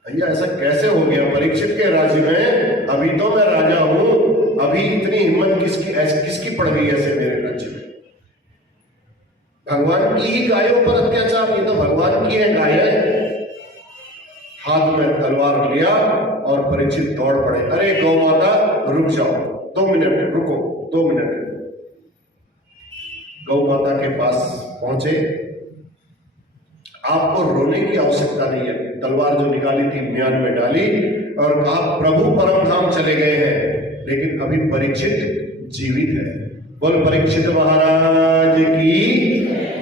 भैया ऐसा कैसे हो गया? परीक्षित के राज्य में अभी तो मैं राजा हूं, अभी इतनी हिम्मत किसकी पड़ गई ऐसे मेरे राज्य में? भगवान की ही गायों पर अत्याचार, ये तो भगवान की है गायें। हाथ में तलवार लिया और परीक्षित दौड़ पड़े। अरे गौ माता रुक जाओ, 2 मिनट रुको, 2 मिनट। गौ माता के पास पहुंचे। आपको रोने की आवश्यकता नहीं है। तलवार जो निकाली थी म्यान में डाली और कहा प्रभु परम धाम चले गए हैं, लेकिन अभी परीक्षित जीवित है। बोल परीक्षित महाराज की।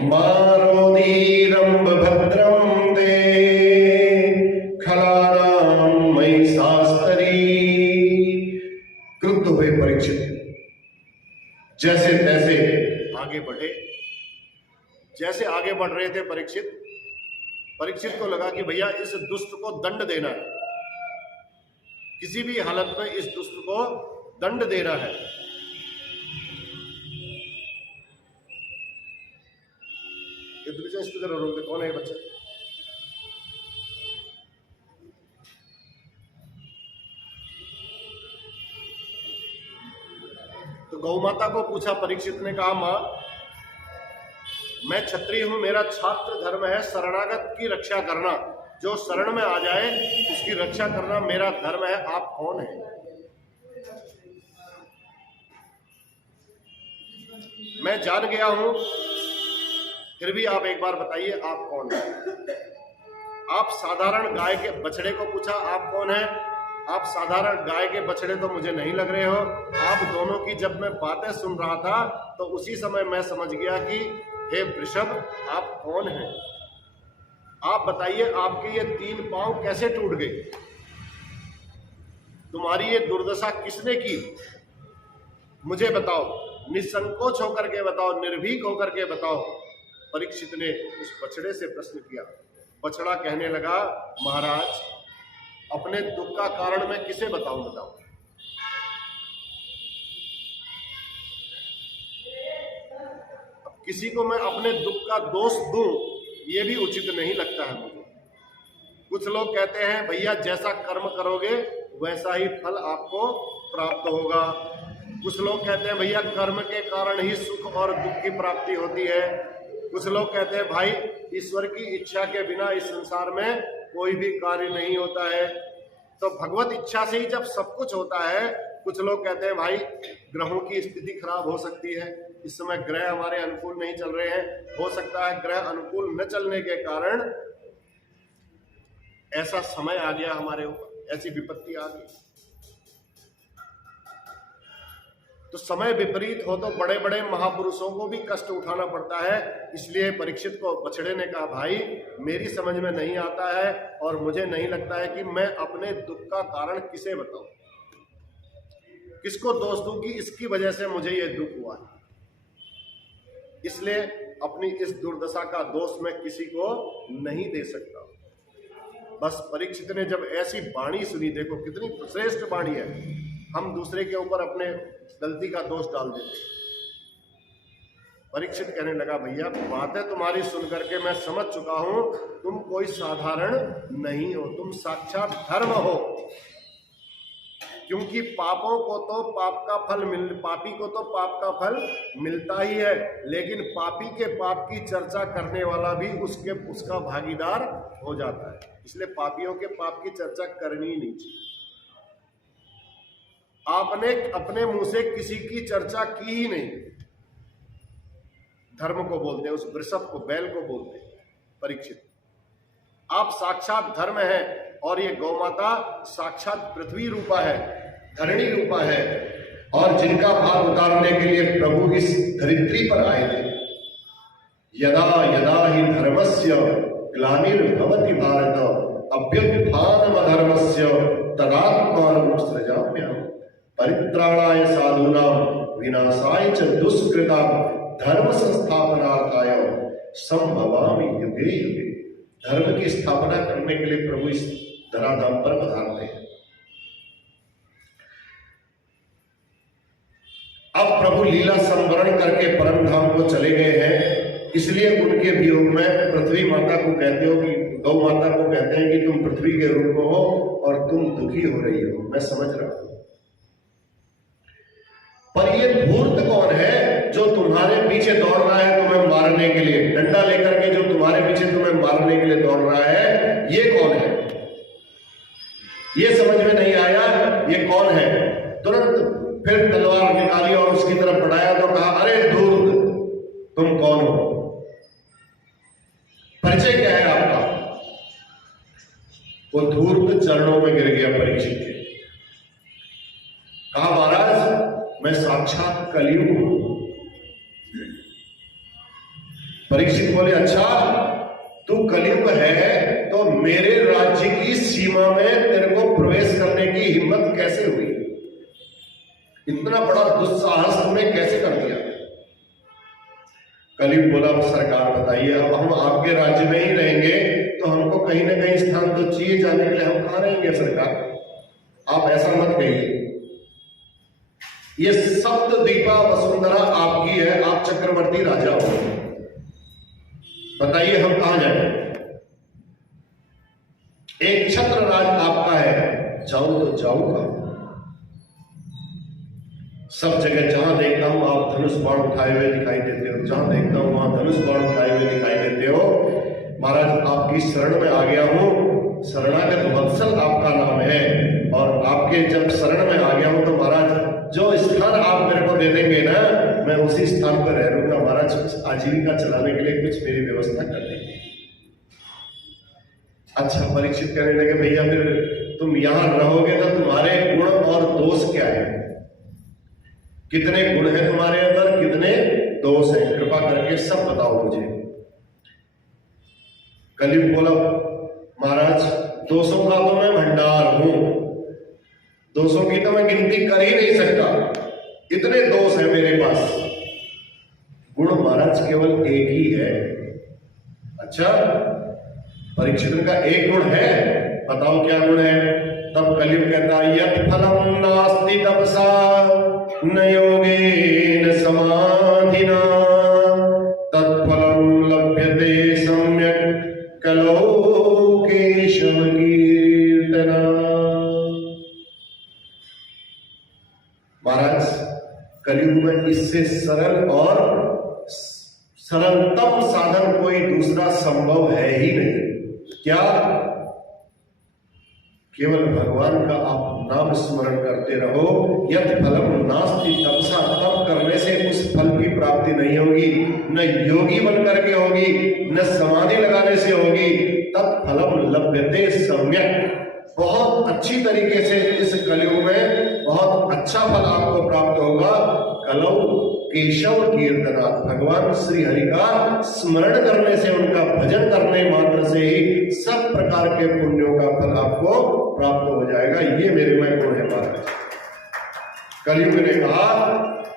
मारोदीरंब भद्रम दे खलानाम मई शास्त्री। क्रुद्ध हुए परीक्षित, जैसे तैसे आगे बढ़े। जैसे आगे बढ़ रहे थे परीक्षित को लगा कि भैया इस दुष्ट को दंड देना है, किसी भी हालत में इस दुष्ट को दंड देना है। जरा रोक दे, कौन है ये बच्चा? तो गौ माता को पूछा परीक्षित ने, कहा मां मैं क्षत्रिय हूं, मेरा छात्र धर्म है शरणागत की रक्षा करना, जो शरण में आ जाए उसकी रक्षा करना मेरा धर्म है। आप कौन हैं? मैं जान गया हूं, फिर भी आप एक बार बताइए आप कौन हैं? आप साधारण गाय के बछड़े को पूछा आप कौन हैं? आप साधारण गाय के बछड़े तो मुझे नहीं लग रहे हो। आप दोनों की जब मैं बातें सुन रहा था तो उसी समय मैं समझ गया कि हे वृषभ आप कौन हैं? आप बताइए आपके ये 3 पांव कैसे टूट गए? तुम्हारी ये दुर्दशा किसने की? मुझे बताओ, निसंकोच होकर के बताओ, निर्भीक होकर के बताओ। परीक्षित ने उस बछड़े से प्रश्न किया। बछड़ा कहने लगा, महाराज अपने दुख का कारण मैं किसे बताऊं? बताओ। अब किसी को मैं अपने दुख का दोष दूं ये भी उचित नहीं लगता है मुझे। कुछ लोग कहते हैं भैया जैसा कर्म करोगे वैसा ही फल आपको प्राप्त होगा। कुछ लोग कहते हैं भैया कर्म के कारण ही सुख और दुख की प्राप्ति होती है। कुछ लोग कहते हैं भाई ईश्वर की इच्छा के बिना इस संसार में कोई भी कार्य नहीं होता है। तो भगवत इच्छा से ही जब सब कुछ होता है। कुछ लोग कहते हैं भाई ग्रहों की स्थिति खराब हो सकती है, इस समय ग्रह हमारे अनुकूल नहीं चल रहे हैं, हो सकता है ग्रह अनुकूल न चलने के कारण ऐसा समय आ गया हमारे ऊपर, ऐसी विपत्ति आ गई। तो समय विपरीत हो तो बड़े बड़े महापुरुषों को भी कष्ट उठाना पड़ता है। इसलिए परीक्षित को बछड़े ने कहा भाई मेरी समझ में नहीं आता है और मुझे नहीं लगता है कि मैं अपने दुख का कारण किसे बताऊं, किसको दोष दूं कि इसकी वजह से मुझे ये दुख हुआ है। इसलिए अपनी इस दुर्दशा का दोष मैं किसी को नहीं दे सकता। बस परीक्षित ने जब ऐसी वाणी सुनी, देखो कितनी श्रेष्ठ वाणी है, हम दूसरे के ऊपर अपने गलती का दोष डाल देते। परीक्षित कहने लगा भैया बातें तुम्हारी सुन करके मैं समझ चुका हूं, तुम कोई साधारण नहीं हो, तुम साक्षात धर्म हो। क्योंकि पापों को तो पाप का फल पापी को तो पाप का फल मिलता ही है, लेकिन पापी के पाप की चर्चा करने वाला भी उसका भागीदार हो जाता है। इसलिए पापियों के पाप की चर्चा करनी ही नहीं चाहिए। आपने अपने मुंह से किसी की चर्चा की ही नहीं। धर्म को बोलते हैं, उस वृषभ को, बैल को बोलते हैं परीक्षित। आप साक्षात धर्म है और ये गौ माता साक्षात पृथ्वी रूपा है, धरणी रूपा है, और जिनका भार उतारने के लिए प्रभु इस धरित्री पर आए थे। यदा यदा ही धर्मस्य ग्लानिर्भवति भारत अभ्युत्थानमधर्मस्य तदात्मानं सृजाम्यहम् परित्राणाय साधूनां विनाशाय च दुष्कृतां धर्म संस्थापनार्थाय संभवामि युगे युगे। धर्म की स्थापना करने के लिए प्रभु इस धराधाम पर पधारते हैं। अब प्रभु लीला संवरण करके परम धाम को चले गए हैं, इसलिए उनके वियोग में पृथ्वी माता को कहते हो कि गौ माता को कहते हैं कि तुम पृथ्वी के रूप में हो और तुम दुखी हो रही हो, मैं समझ रहा हूं। पर ये धूर्त कौन है जो तुम्हारे पीछे दौड़ रहा है तुम्हें मारने के लिए, डंडा लेकर के जो तुम्हारे पीछे तुम्हें मारने के लिए दौड़ रहा है, ये कौन है? ये समझ में नहीं आया ये कौन है। तुरंत फिर तलवार निकाली और उसकी तरफ बढ़ाया तो कहा अरे धूर्त तुम कौन हो, परिचय क्या है आपका? वो धूर्त चरणों में गिर गया परीक्षित के। कहा महाराज मैं साक्षात कलयुग हूं। परीक्षित बोले अच्छा तू कलयुग है तो मेरे राज्य की सीमा में तेरे को प्रवेश करने की हिम्मत कैसे हुई? इतना बड़ा दुस्साहस तुमने कैसे कर दिया? कलयुग बोला सरकार बताइए, अब हम आपके राज्य में ही रहेंगे तो हमको कहीं ना कहीं स्थान तो चाहिए जाने के लिए, हम कहां रहेंगे सरकार? आप ऐसा मत कहिए, ये सप्त दीपा वसुंधरा आपकी है, आप चक्रवर्ती राजा हो। बताइए हम कहां जाए? एक छत्र राज आपका है, जाऊं तो जाऊं कहां? सब जगह जहां देखता हूं आप धनुष बाण उठाए हुए दिखाई देते हो, जहां देखता हूं वहां धनुष बाण उठाए हुए दिखाई देते हो। महाराज आपकी शरण में आ गया हूं, शरणागत वत्सल आपका नाम है, और आपके जब शरण में आ गया हूं तो महाराज जो स्थान आप मेरे को दे देंगे ना, मैं उसी स्थान पर रह लूंगा। महाराज आजीविका चलाने के लिए कुछ मेरी व्यवस्था कर देंगे। अच्छा, परीक्षित कहने लगे भैया फिर तुम यहां रहोगे तो तुम्हारे गुण और दोष क्या है? कितने गुण हैं तुम्हारे अंदर, कितने दोष हैं, कृपा करके सब बताओ मुझे। कलयुग बोला महाराज दोषों का तो मैं भंडार हूं, दोषों की तो मैं गिनती कर ही नहीं सकता, इतने दोष हैं मेरे पास। गुण महाराज केवल एक ही है। अच्छा, परीक्षित का एक गुण है, बताओ क्या गुण है? तब कलयुग कहता यत् फलम नास्ति तपसा न योगेन समाधिना तत्फलम लभ्यते सम्यक कलौ केशव कीर्तना। महाराज कलयुग में इससे सरल और सरलतम साधन कोई दूसरा संभव है ही नहीं। क्या? केवल भगवान का आप नाम स्मरण करते रहो। यत् फलम नास्ति तपसा, तप करने से उस फल की प्राप्ति नहीं होगी, न योगी बनकर के होगी, न समाधि लगाने से होगी। तत्फलम लभ्यते सम्यक, बहुत अच्छी तरीके से इस कलयुग में बहुत अच्छा फल आपको प्राप्त होगा। कलौ केशव कीर्तना, भगवान श्री हरि का स्मरण करने से, उनका भजन करने मात्र से ही सब प्रकार के पुण्यों का फल आपको प्राप्त हो जाएगा। ये मेरे में गुण है महाराज। कलयुग ने कहा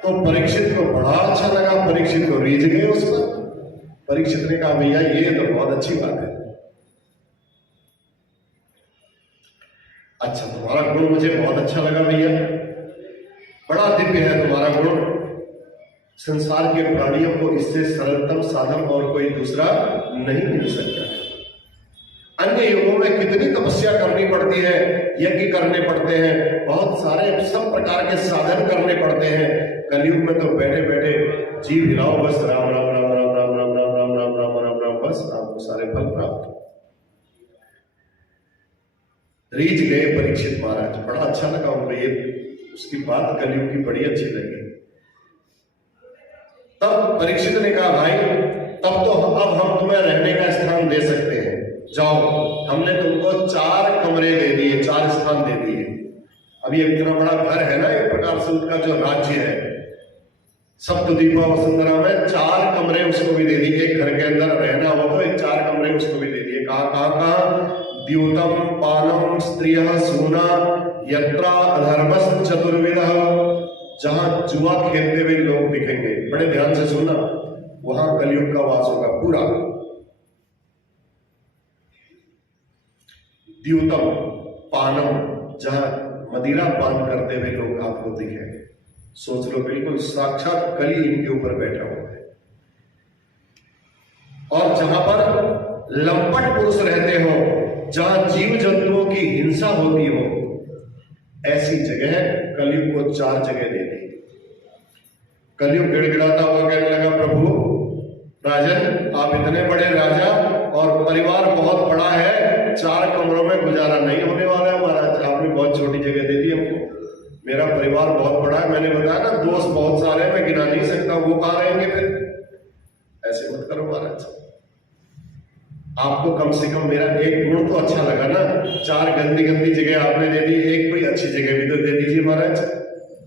तो परीक्षित को बड़ा अच्छा लगा, परीक्षित को रीझ गए उस पर। परीक्षित ने कहा भैया ये तो बहुत अच्छी बात है, अच्छा तुम्हारा गुण मुझे बहुत अच्छा लगा भैया, बड़ा दिव्य है तुम्हारा गुण। संसार के प्राणियों को इससे सरलतम साधन और कोई दूसरा नहीं मिल सकता है। अन्य युगों में कितनी तपस्या करनी पड़ती है, यज्ञ करने पड़ते हैं, बहुत सारे सब प्रकार के साधन करने पड़ते हैं। कलयुग में तो बैठे बैठे जीव हिलाओ बस, राम राम राम राम राम राम राम राम राम राम राम राम, बस आपको सारे फल प्राप्त। रीझ गए परीक्षित महाराज, बड़ा अच्छा लगा उनको ये, उसकी बात कलयुग की बड़ी अच्छी लगी। तब परीक्षित ने कहा भाई तब तो अब हम तुम्हें रहने का स्थान दे सकते हैं, जाओ, हमने तुमको 4 कमरे दे दिए, 4 स्थान दे दिए। अब ये इतना बड़ा घर है ना, एक प्रकार से उनका जो राज्य है सप्तद्वीपा वसुंधरा में 4 कमरे उसको भी दे दिए। एक घर के अंदर रहना हो तो 4 कमरे उसको भी दे दिए। कहा द्यूतम पानम स्त्रियः सूना यत्रा अधर्मस् चतुर्विधः, जहां जुआ खेलते हुए लोग दिखेंगे, बड़े ध्यान से सुनना, वहां कलयुग का वास होगा पूरा। द्यूतम पानम, जहां मदिरा पान करते हुए लोग आपको दिखेंगे। सोच लो, बिल्कुल साक्षात कली इनके ऊपर बैठा हुआ है। और जहां पर लंपट पुरुष रहते हो, जहां जीव जंतुओं की हिंसा होती हो, ऐसी जगह कलयुग को 4 जगह दे दी। कलयुग गिड़गिड़ाता हुआ कहने लगा प्रभु राजन, आप इतने बड़े राजा और परिवार बहुत बड़ा है, 4 कमरों में गुजारा नहीं होने वाला है महाराज, आपने बहुत छोटी जगह दे दी हमको। मेरा परिवार बहुत बड़ा है, मैंने बताया ना दोस्त बहुत सारे हैं, मैं गिना नहीं सकता, वो कहां रहेंगे फिर? ऐसे मत करो महाराज, आपको कम से कम मेरा एक गुण तो अच्छा लगा ना। 4 गंदी गंदी जगह आपने दे दी, एक कोई अच्छी जगह भी तो दे दीजिए महाराज,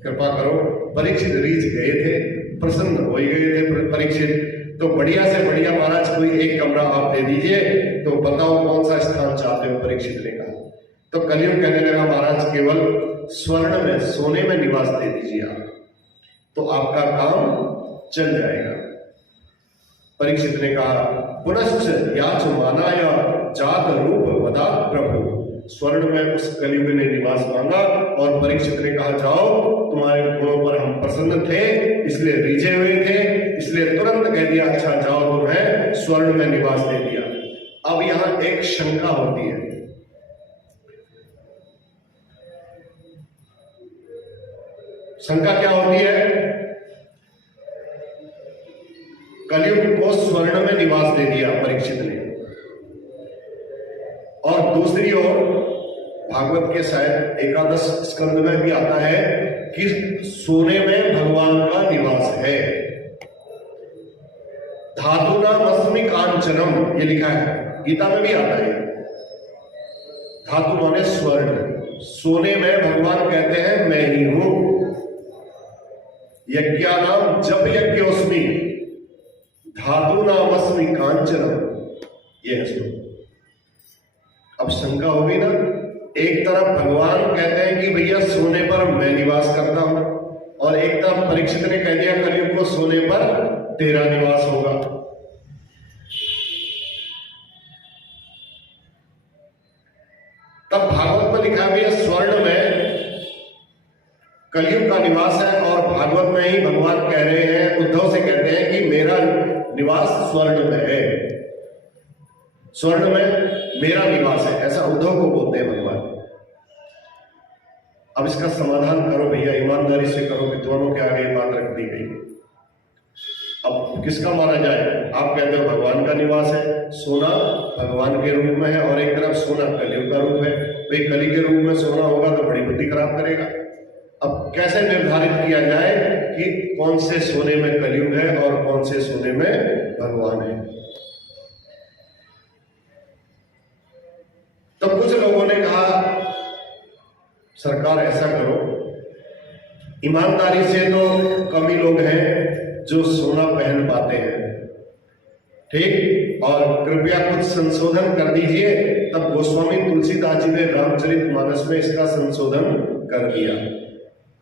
कृपा करो। परीक्षित रीझ गए थे, प्रसन्न हो गए थे परीक्षित, तो बढ़िया से बढ़िया महाराज कोई एक कमरा आप दे दीजिए, तो बताओ कौन सा स्थान चाहते हो? परीक्षित ने कहा। तो कलयुग कहने लगा महाराज केवल स्वर्ण में, सोने में निवास दे दीजिए आप, तो आपका काम चल जाएगा। परीक्षित ने कहा पुनश्च याच मानाय जात रूप वदात प्रभु, स्वर्ण में उस कलयुग ने निवास मांगा और परीक्षित ने कहा जाओ, तुम्हारे गुणों पर हम प्रसन्न थे इसलिए रिझे हुए थे, इसलिए तुरंत कह दिया अच्छा जाओ तुम्हें स्वर्ण में निवास दे दिया। अब यहां एक शंका होती है, शंका क्या होती है? कलयुग को स्वर्ण में निवास दे दिया परीक्षित ने, और दूसरी ओर भागवत के शायद एकादश स्कंद में भी आता है कि सोने में भगवान का निवास है। धातुनामस्मि कांचनम ये लिखा है, गीता में भी आता है। धातु माने स्वर्ण, सोने में भगवान कहते हैं मैं ही हूं। यज्ञानाम जप यज्ञोस्मि धातुनामस्मि कांचनम, ये है श्लोक। अब शंका होगी ना, एक तरफ भगवान कहते हैं कि भैया सोने पर मैं निवास करता हूं, और एक तरफ परीक्षित ने कह दिया कलयुग को सोने पर तेरा निवास होगा। तब भागवत में लिखा है स्वर्ण में कलयुग का निवास है, और भागवत में ही भगवान कह रहे हैं, उद्धव से कहते हैं कि मेरा निवास स्वर्ण में है, स्वर्ण में मेरा निवास है, ऐसा उद्धव को बोलते हैं भगवान। अब इसका समाधान करो भैया, ईमानदारी से करो, विद्वानों के आगे बात रख दी गई। अब किसका माना जाए? आप कहते हो भगवान का निवास है, सोना भगवान के रूप में है, और एक तरफ सोना कलयुग का रूप है। भाई कली के रूप में सोना होगा तो बड़ी बुद्धि खराब करेगा। अब कैसे निर्धारित किया जाए कि कौन से सोने में कलयुग है और कौन से सोने में भगवान है? तो कुछ लोगों ने कहा सरकार ऐसा करो, ईमानदारी से तो कम ही लोग हैं जो सोना पहन पाते हैं, ठीक, और कृपया कुछ संशोधन कर दीजिए। तब गोस्वामी तुलसीदास जी ने रामचरितमानस में इसका संशोधन कर दिया।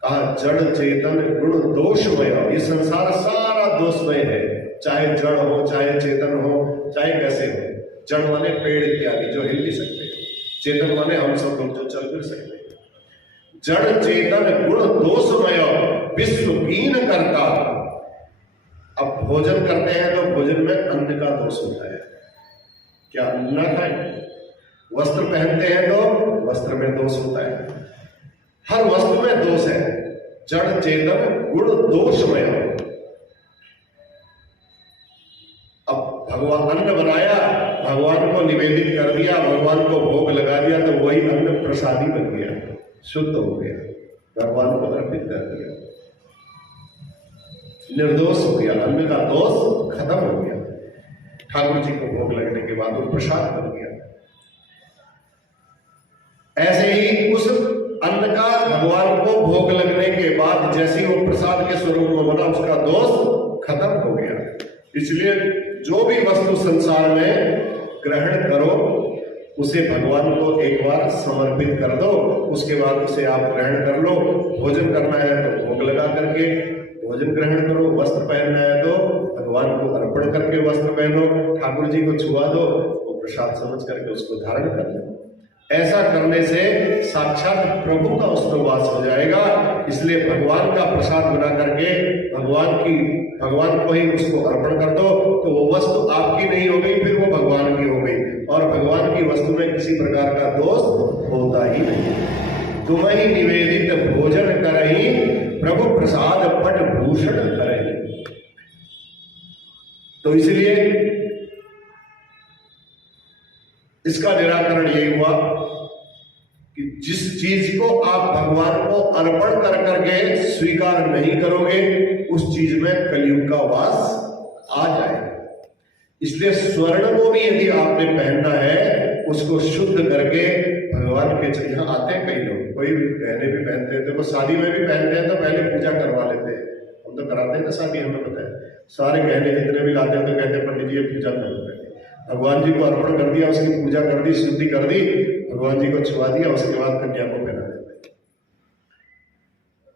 कहा जड़ चेतन गुण दोषमय, ये संसार सारा दोषमय है, चाहे जड़ हो चाहे चेतन हो चाहे कैसे हो। जड़ माने पेड़ इत्यादि जो हिल नहीं सकते, चेतन माने हम सब लोग जो चल फिर सकते। जड़ चेतन गुण दोषमय विश्व कीन करता। अब भोजन करते हैं तो भोजन में अन्न का दोष होता है, क्या अन्न ना खाए? वस्त्र पहनते हैं तो वस्त्र में दोष होता है, हर वस्तु में दोष है। जड़ चेतन गुण दोषमय। अब भगवान अन्न बनाया, भगवान को निवेदित कर दिया, भगवान को भोग लगा दिया, तो वही अन्न प्रसादी बन गया, शुद्ध हो गया, भगवान को अर्पित कर दिया, निर्दोष हो गया, अन्न का दोष खत्म हो गया। ठाकुर जी को भोग लगने के बाद वो प्रसाद बन गया। ऐसे ही उस अन्न का भगवान को भोग लगने के बाद जैसे वो प्रसाद के स्वरूप में बना, उसका दोष खत्म हो गया। इसलिए जो भी वस्तु संसार में ग्रहण करो उसे भगवान को एक बार समर्पित कर दो, उसके बाद उसे आप ग्रहण कर लो। भोजन करना है तो भोग लगा करके भोजन ग्रहण करो, वस्त्र पहनना है तो भगवान को अर्पण करके वस्त्र पहनो, ठाकुर जी को छुआ दो, वो प्रसाद समझ करके उसको धारण कर लो। ऐसा करने से साक्षात प्रभु का उसमें वास हो जाएगा। इसलिए भगवान का प्रसाद बना करके भगवान को ही उसको अर्पण कर दो, तो वो वस्तु आपकी नहीं हो गई, फिर वो भगवान की हो गई, और भगवान की वस्तु में किसी प्रकार का दोष होता ही नहीं। तुम्हें निवेदित भोजन करही, प्रभु प्रसाद पट भूषण करही। तो इसलिए इसका निराकरण यही हुआ कि जिस चीज को आप भगवान को अर्पण कर करके स्वीकार नहीं करोगे, उस चीज में कलयुग का वास आ जाएगा। इसलिए स्वर्ण को भी यदि आपने पहनना है, उसको शुद्ध करके भगवान के यहाँ आते हैं कई लोग, कोई भी गहने भी पहनते हैं, देखो शादी में भी पहनते हैं तो पहले पूजा करवा लेते हैं। हम तो कराते हैं ना शादी, हमें पता है, सारे गहने जितने भी लाते हैं तो कहते हैं पंडित जी पूजा कर लो। भगवान जी को अर्पण कर दिया, उसकी पूजा कर दी, शुद्धि कर दी, भगवान जी को छुआ दिया, उसके बाद कन्या को पहना देते।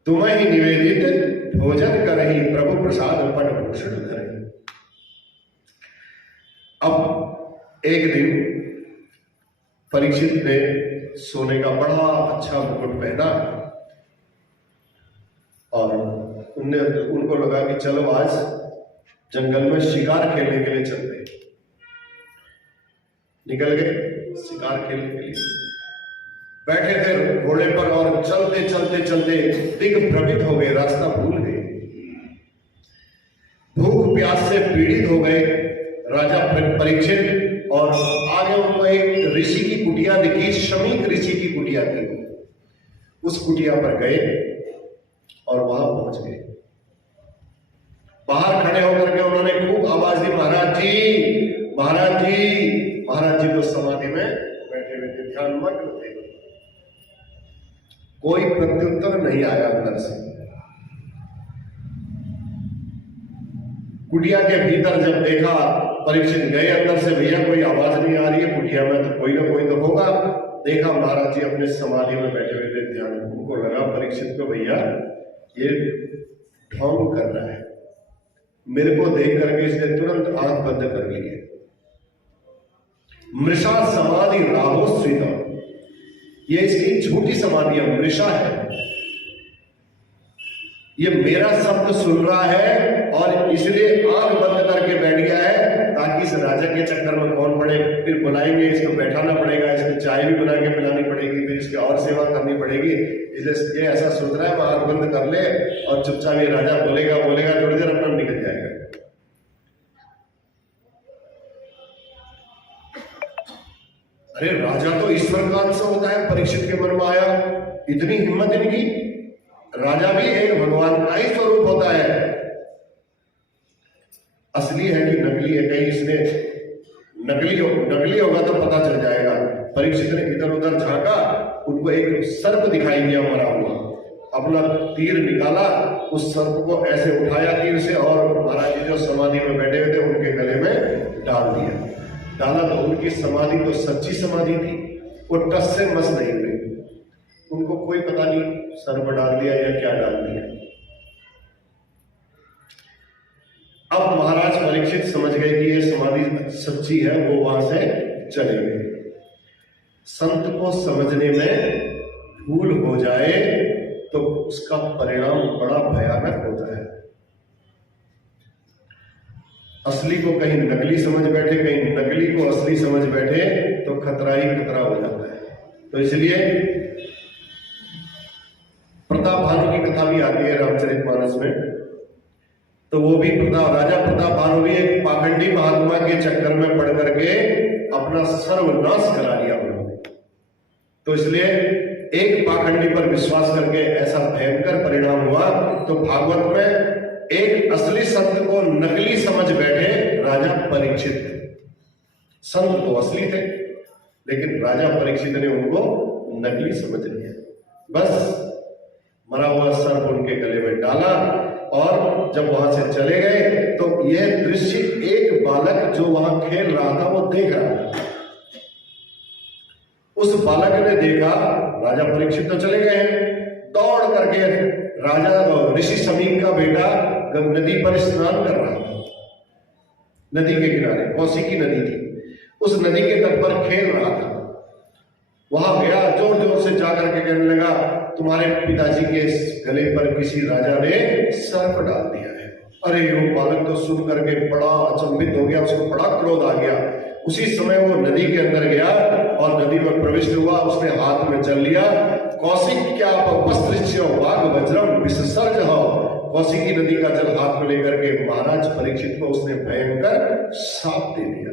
तुम्हें ही निवेदित भोजन करही, प्रभु प्रसाद पट भूषण करही। अब एक दिन परीक्षित ने सोने का बड़ा अच्छा मुकुट पहना और उनको लगा कि चलो आज जंगल में शिकार खेलने के लिए चलते हैं। निकल गए शिकार खेलने के लिए, बैठे थे घोड़े पर और चलते चलते चलते दिग्भ्रमित हो गए, रास्ता भूल गए, भूख प्यास से पीड़ित हो गए राजा परीक्षित। और आगे उनको एक ऋषि की कुटिया दिखी, शमीक ऋषि की कुटिया थी। उस कुटिया पर गए और वहां पहुंच गए। बाहर खड़े होकर के उन्होंने खूब आवाज दी, महाराज जी, महाराज जी। महाराज जी तो समाधि में बैठे हुए थे, ध्यान मग्न थे। कोई प्रत्युत्तर नहीं आया अंदर से। कुटिया के भीतर जब देखा, परीक्षित गए अंदर से, भैया कोई आवाज नहीं आ रही है कुटिया में, तो कोई ना कोई तो होगा। देखा महाराज जी अपने समाधि में बैठे हुए थे, ध्यान। उनको लगा परीक्षित को, भैया ये ढोंग कर रहा है। मेरे को देख करके इसने तुरंत आंख बंद कर ली है। मृषा समाधि राहो स्वीता, ये इसकी झूठी समाधि है, मृषा है। ये मेरा शब्द सुन रहा है और इसलिए आंख बंद करके बैठ गया है, ताकि इस राजा के चक्कर में कौन पड़े। फिर बुलाएंगे, इसको बैठाना पड़ेगा, इसको चाय भी बना के पिलानी पड़ेगी, फिर इसकी और सेवा करनी पड़ेगी। इसलिए ये ऐसा सोच रहा है, मैं आंख बंद कर ले और चुपचाप ये राजा बोलेगा बोलेगा, थोड़ी देर अपना निकल जाएगा। अरे राजा तो ईश्वर का अंश होता है, परीक्षित के मन में आया। इतनी हिम्मत इनकी, राजा भी एक भगवान का ही स्वरूप होता है। असली है कि नकली है, कहीं इसने नकली होगा तो पता चल जाएगा। परीक्षित ने इधर उधर झांका, उनको एक सर्प दिखाई दिया मरा हुआ। अपना तीर निकाला, उस सर्प को ऐसे उठाया तीर से और महाराज जी जो समाधि में बैठे हुए थे उनके गले में डाल दिया। डाला तो उनकी समाधि तो सच्ची समाधि थी, वो टस से मस नहीं हुई। उनको कोई पता नहीं सर्प डाल दिया या क्या डाल दिया। अब महाराज परीक्षित समझ गए कि ये समाधि सच्ची है, वो वहां से चले गए। संत को समझने में भूल हो जाए तो उसका परिणाम बड़ा भयानक होता है। असली को कहीं नकली समझ बैठे, कहीं नकली को असली समझ बैठे तो खतरा ही खतरा हो जाता है। तो इसलिए प्रताप भानु की कथा भी आती है रामचरितमानस में। तो वो भी राजा प्रताप भानु भी एक पाखंडी महात्मा के चक्कर में पड़ करके अपना सर्वनाश करा लिया उन्होंने। तो इसलिए एक पाखंडी पर विश्वास करके ऐसा भयंकर परिणाम हुआ। तो भागवत में एक असली संत को नकली समझ बैठे राजा परीक्षित थे। संत तो असली थे, लेकिन राजा परीक्षित ने उनको नकली समझ लिया। बस मरा हुआ सर्प उनके गले में डाला और जब वहां से चले गए तो यह दृश्य एक बालक जो वहां खेल रहा था वो देख रहा था। उस बालक ने देखा, राजा परीक्षित तो चले गए हैं, दौड़ करके राजा ऋषि समीक का बेटा नदी पर स्नान कर रहा था। नदी के किनारे कौशिकी नदी थी, उस नदी के तट पर खेल रहा था। वहां गया, जोर जोर से जाकर के कहने लगा, तुम्हारे पिताजी के गले पर किसी राजा ने सर्प डाल दिया है। अरे वो बालक तो सुन करके बड़ा अचंभित हो गया, उसको बड़ा क्रोध आ गया। उसी समय वो नदी के अंदर गया और नदी में प्रविष्ट हुआ, उसने हाथ में जल लिया। कौशिक क्या वस्त्र वाग वज्रम विसर्ज हो, कौशिकी नदी का जल हाथ में लेकर के महाराज परीक्षित को उसने भयंकर शाप दे दिया।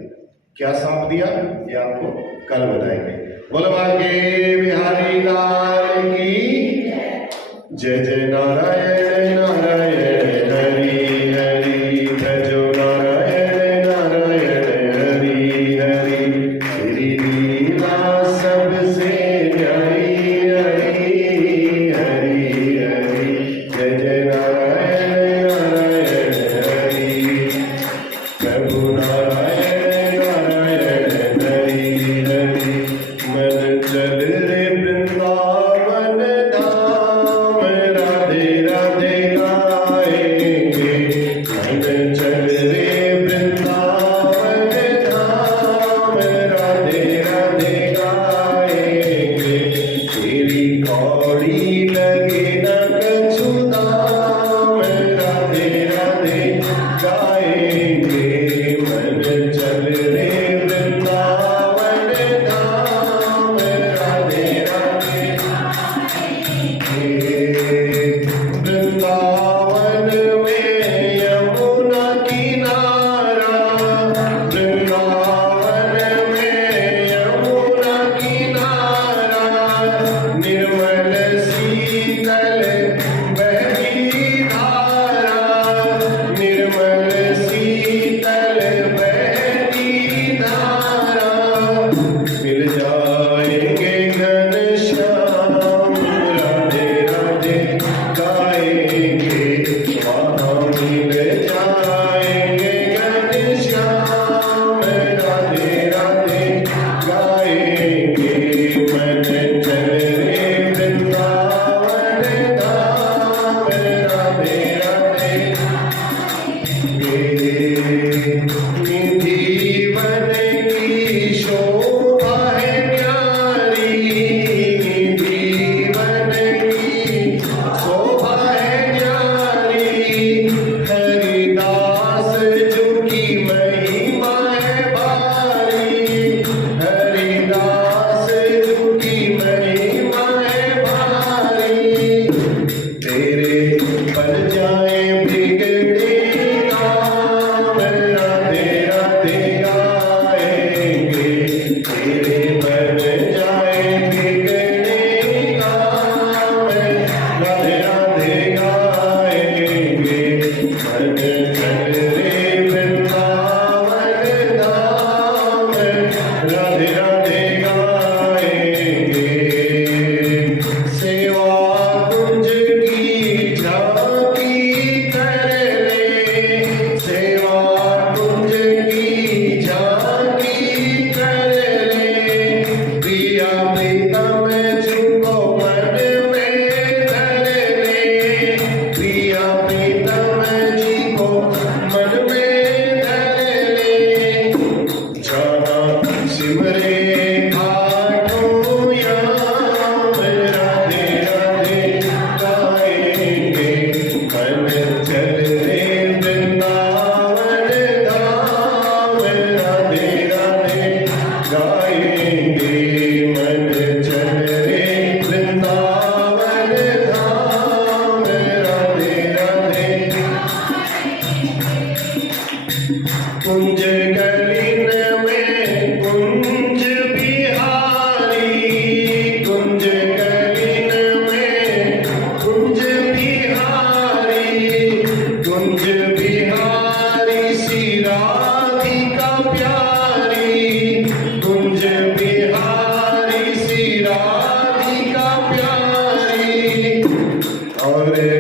क्या शाप दिया ये आपको कल बताएंगे। बोलवा के बिहारी लाल की जय जय नारायण नारायण हरि हरि भजो नारायण नारायण हरि हरि तेरी लीला सबसे न्यारी हरि हरि हरि जय जय नारायण नारायण हरि प्रभु नारायण नारायण हरि हरि मन चल रे वृंदावन धाम राधे राधे हरे